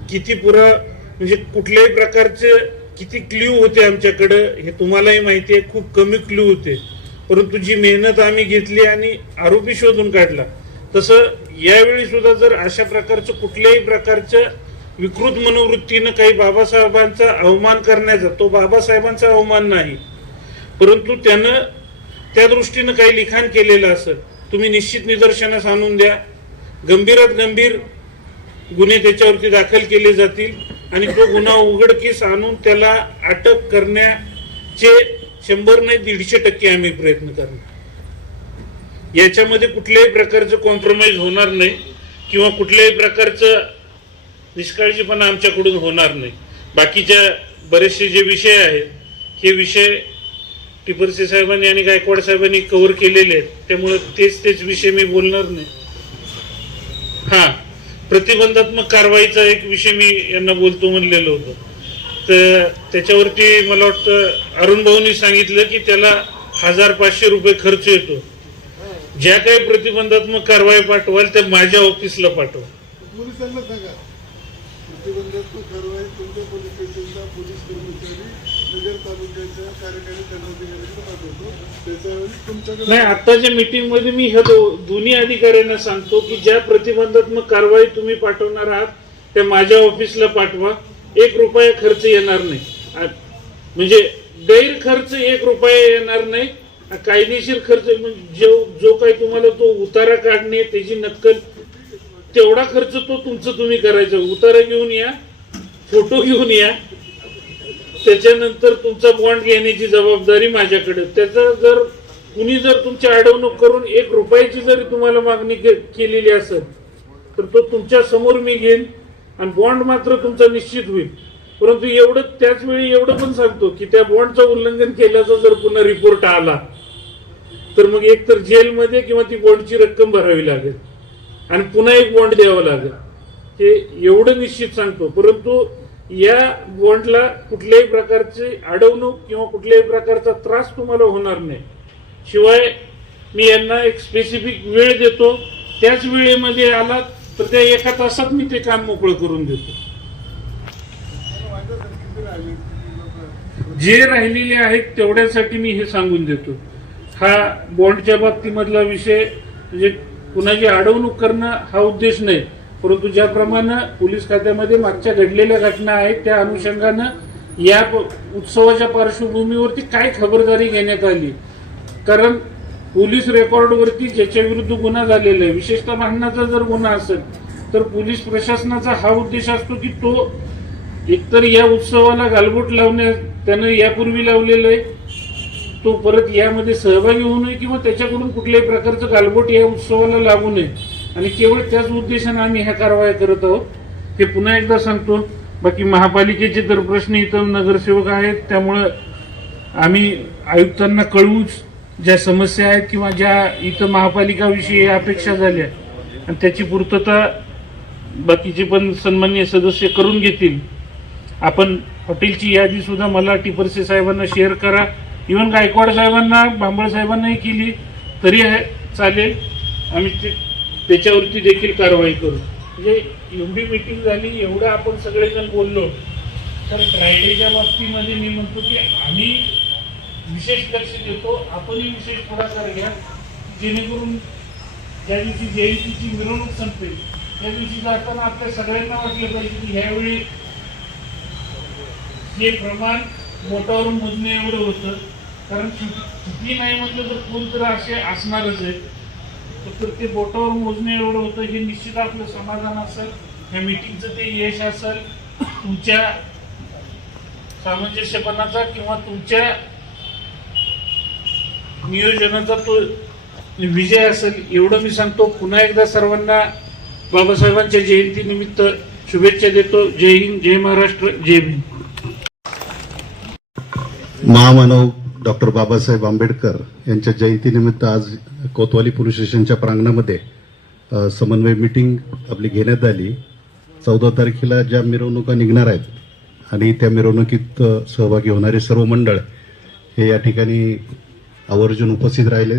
किती म्हणजे कुठल्याही प्रकारचे किती क्ल्यू होते आमच्याकडे हे तुम्हालाही माहिती आहे. खूप कमी क्ल्यू होते, परंतु जी मेहनत आम्ही घेतली आणि आरोपी शोधून काढला, तसं यावेळी सुद्धा जर अशा प्रकारचं कुठल्याही प्रकारच्या विकृत मनोवृत्तीनं काही बाबासाहेबांचा अवमान करण्याचा, तो बाबासाहेबांचा अवमान नाही परंतु त्यानं त्या दृष्टीनं काही लिखाण केलेलं असेल, तुम्ही निश्चित निदर्शनास आणून द्या. गंभीरात गंभीर गुन्हे त्याच्यावरती दाखल केले जातील आणि तो गुन्हा उघडकीस आणून त्याला अटक करण्याचे 100 नाही 150% आम्ही प्रयत्न करणार. याच्यामध्ये कुठल्याही प्रकारचं कॉम्प्रोमाइज होणार नाही किंवा कुठल्याही प्रकारचं निष्काळजीपणा आमच्याकडून होणार नाही. बाकीच्या बरेचसे जे विषय आहेत हे विषय टिपरसे साहेबांनी आणि गायकवाड साहेबांनी कव्हर केलेले आहेत, त्यामुळे तेच विषय मी बोलणार नाही. प्रतिबंधात्मक कारवाईचा एक विषय मी यांना बोलतो म्हणलेलं होतं, तर त्याच्यावरती मला वाटतं अरुण भाऊंनी सांगितलं की त्याला 1500 रुपये खर्च येतो. ज्या काही प्रतिबंधात्मक कारवाई पाठवाल त्या माझ्या ऑफिसला पाठवा. पोलिसांना सांगा प्रतिबंधात्मक कारवाई तुमच्या पोलीस स्टेशनचा पोलीस कर्मचारी नगर तालुक्याच्या कार्यकारी दंडाधिकाऱ्यांना पाठवतो. त्याच्यावेळी तुमच्याकडे नाही, आत्ताच्या मीटिंग मध्ये मी ह्या दोन्ही अधिकाऱ्यांना सांगतो की ज्या प्रतिबंधात्मक कारवाई तुम्ही पाठवणार आहात त्या माझ्या ऑफिसला पाठवा. 1 रुपया खर्च येणार नाही, म्हणजे गैर खर्च 1 रुपया येणार नाही. कायदेशीर खर्च जो काही तुम्हाला तो उतारा काढणे त्याची नक्कल तेवढा खर्च तो तुमचं तुम्ही करायचा. उतारा घेऊन या, फोटो घेऊन या, त्याच्यानंतर तुमचा बॉन्ड घेण्याची जबाबदारी माझ्याकडे. त्याचा जर तुमची अडवणूक करून 1 रुपयाची जरी तुम्हाला मागणी केलेली असेल तर तो तुमच्या समोर मी घेईन आणि बॉन्ड मात्र तुमचा निश्चित होईल. परंतु त्याच वेळी एवढं पण सांगतो की त्या बॉन्डचं उल्लंघन केल्याचा जर पुन्हा रिपोर्ट आला तर मग एक तर जेलमध्ये किंवा ती बॉन्डची रक्कम भरावी लागेल आणि पुन्हा एक बॉन्ड द्यावा लागेल, हे एवढं निश्चित सांगतो. परंतु या बॉन्डला कुठल्याही प्रकारची अडवणूक किंवा कुठल्याही प्रकारचा त्रास तुम्हाला होणार नाही. शिवाय मी यांना एक स्पेसिफिक वेळ देतो, त्याच वेळेमध्ये आलात तर त्या 1 तासात मी ते काम मोकळं करून देतो. जे राहिलेले आहेत तेवढ्यासाठी मी हे सांगून देतो. हा बॉन्डच्या बाबतीमधला विषय म्हणजे कुणाची अडवणूक करणं हा उद्देश नाही, परंतु ज्याप्रमाणे पोलीस खात्यामध्ये मागच्या घडलेल्या घटना आहेत त्या अनुषंगानं या उत्सवाच्या पार्श्वभूमीवरती काय खबरदारी घेण्यात आली. कारण पोलीस रेकॉर्डवरती ज्याच्या विरुद्ध गुन्हा झालेला आहे, विशेषतः भांडणाचा जर गुन्हा असेल तर पोलीस प्रशासनाचा हा उद्देश असतो की तो एकतर या उत्सवाला गालबोट लावण्यास त्यानं यापूर्वी लावलेलं आहे, तो परत यामध्ये सहभागी होऊ नये किंवा त्याच्याकडून कुठल्याही प्रकारचं गालबोट या उत्सवाला लागू नये आणि केवळ त्याच उद्देशाने आम्ही ह्या कारवाया करत आहोत. हे पुन्हा एकदा सांगतो. बाकी महापालिकेचे तर प्रश्न इथं नगरसेवक आहेत, त्यामुळं आम्ही आयुक्तांना कळवूच ज्या समस्या आहेत किंवा ज्या इथं महापालिकाविषयी अपेक्षा झाल्या आणि त्याची पूर्तता बाकीचे पण सन्माननीय सदस्य करून घेतील. आपण हॉटेलची यादी सुद्धा मला टिपरसे साहेबांना शेअर करा, इव्हन गायकवाड साहेबांना भांबळ साहेबांनाही केली तरी चालेल, आम्ही त्याच्यावरती देखील कारवाई करू. म्हणजे एवढी मीटिंग झाली, एवढं आपण सगळेजण बोललो, तर ड्रायडेच्या बाबतीमध्ये मी म्हणतो की आम्ही विशेष लक्ष देतो, आपणही विशेष पुढाकार घ्या, जेणेकरून ज्या दिवशी जयंतीची मिरवणूक संपेल त्या दिवशी जाताना आपल्या सगळ्यांना वाटलं पाहिजे की ह्यावेळी हे प्रमाण बोटावरून मोजणे एवढं होतं. कारण किती नाही म्हटलं तर कोण तर असे असणारच आहे, तर ते बोटावर मोजणे एवढं होतं, हे निश्चित आपलं समाधान असेल. या मीटिंगचं ते यश असेल, तुमच्या सामंजस्यपणाचा किंवा तुमच्या नियोजनाचा तो विजय असेल एवढं मी सांगतो. पुन्हा एकदा सर्वांना बाबासाहेबांच्या जयंतीनिमित्त शुभेच्छा देतो. जय हिंद, जय महाराष्ट्र, जय भीम. महामानव डॉक्टर बाबासाहेब आंबेडकर यांच्या जयंतीनिमित्त आज कोतवाली पोलीस स्टेशनच्या प्रांगणामध्ये समन्वय मीटिंग आपली घेण्यात आली. 14 तारखेला ज्या मिरवणुका निघणार आहेत आणि त्या मिरवणुकीत सहभागी होणारे सर्व मंडळ हे या ठिकाणी आवर्जून उपस्थित राहिले.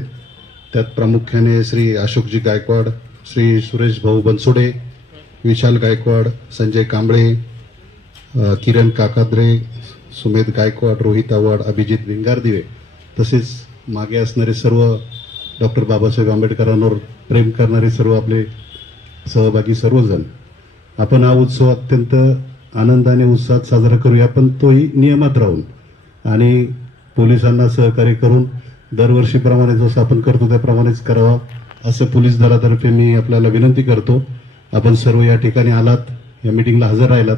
त्यात प्रामुख्याने श्री अशोकजी गायकवाड, श्री सुरेश भाऊ बनसोडे, विशाल गायकवाड, संजय कांबळे, किरण काकाद्रे, सुमेध गायकवाड, रोहित आव्हाड, अभिजित भिंगारदिवे तसेच मागे असणारे सर्व डॉक्टर बाबासाहेब आंबेडकरांवर प्रेम करणारे सर्व आपले सहभागी सर्वजण. आपण हा उत्सव अत्यंत आनंदाने उत्साहात साजरा करूया, पण तोही नियमात राहून आणि पोलिसांना सहकार्य करून दरवर्षीप्रमाणे जसं आपण करतो त्याप्रमाणेच करावा असं पोलीस दलातर्फे मी आपल्याला विनंती करतो. आपण सर्व या ठिकाणी आलात, या मीटिंगला हजर राहिलात,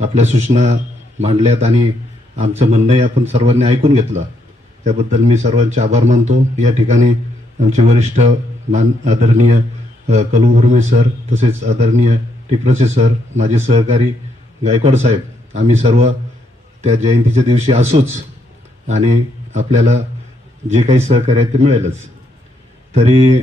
आपल्या सूचना मांडल्यात आणि आमचं म्हणणंही आपण सर्वांनी ऐकून घेतलं, त्याबद्दल मी सर्वांचे आभार मानतो. या ठिकाणी आमचे वरिष्ठ आदरणीय कलुगुरुमे सर, तसेच आदरणीय टिप्रसे सर, माझे सहकारी गायकवाड साहेब, आम्ही सर्व त्या जयंतीच्या दिवशी असूच आणि आपल्याला जे काही सहकार्य आहे ते मिळेलच. तरी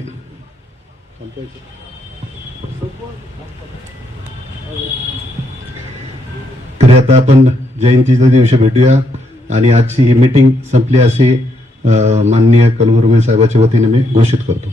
आता आपण जयंतीच्या दिवशी भेटूया आणि आजची ही मीटिंग संपली असे माननीय कलगुरुमे साहेबांच्या वतीने मी घोषित करतो.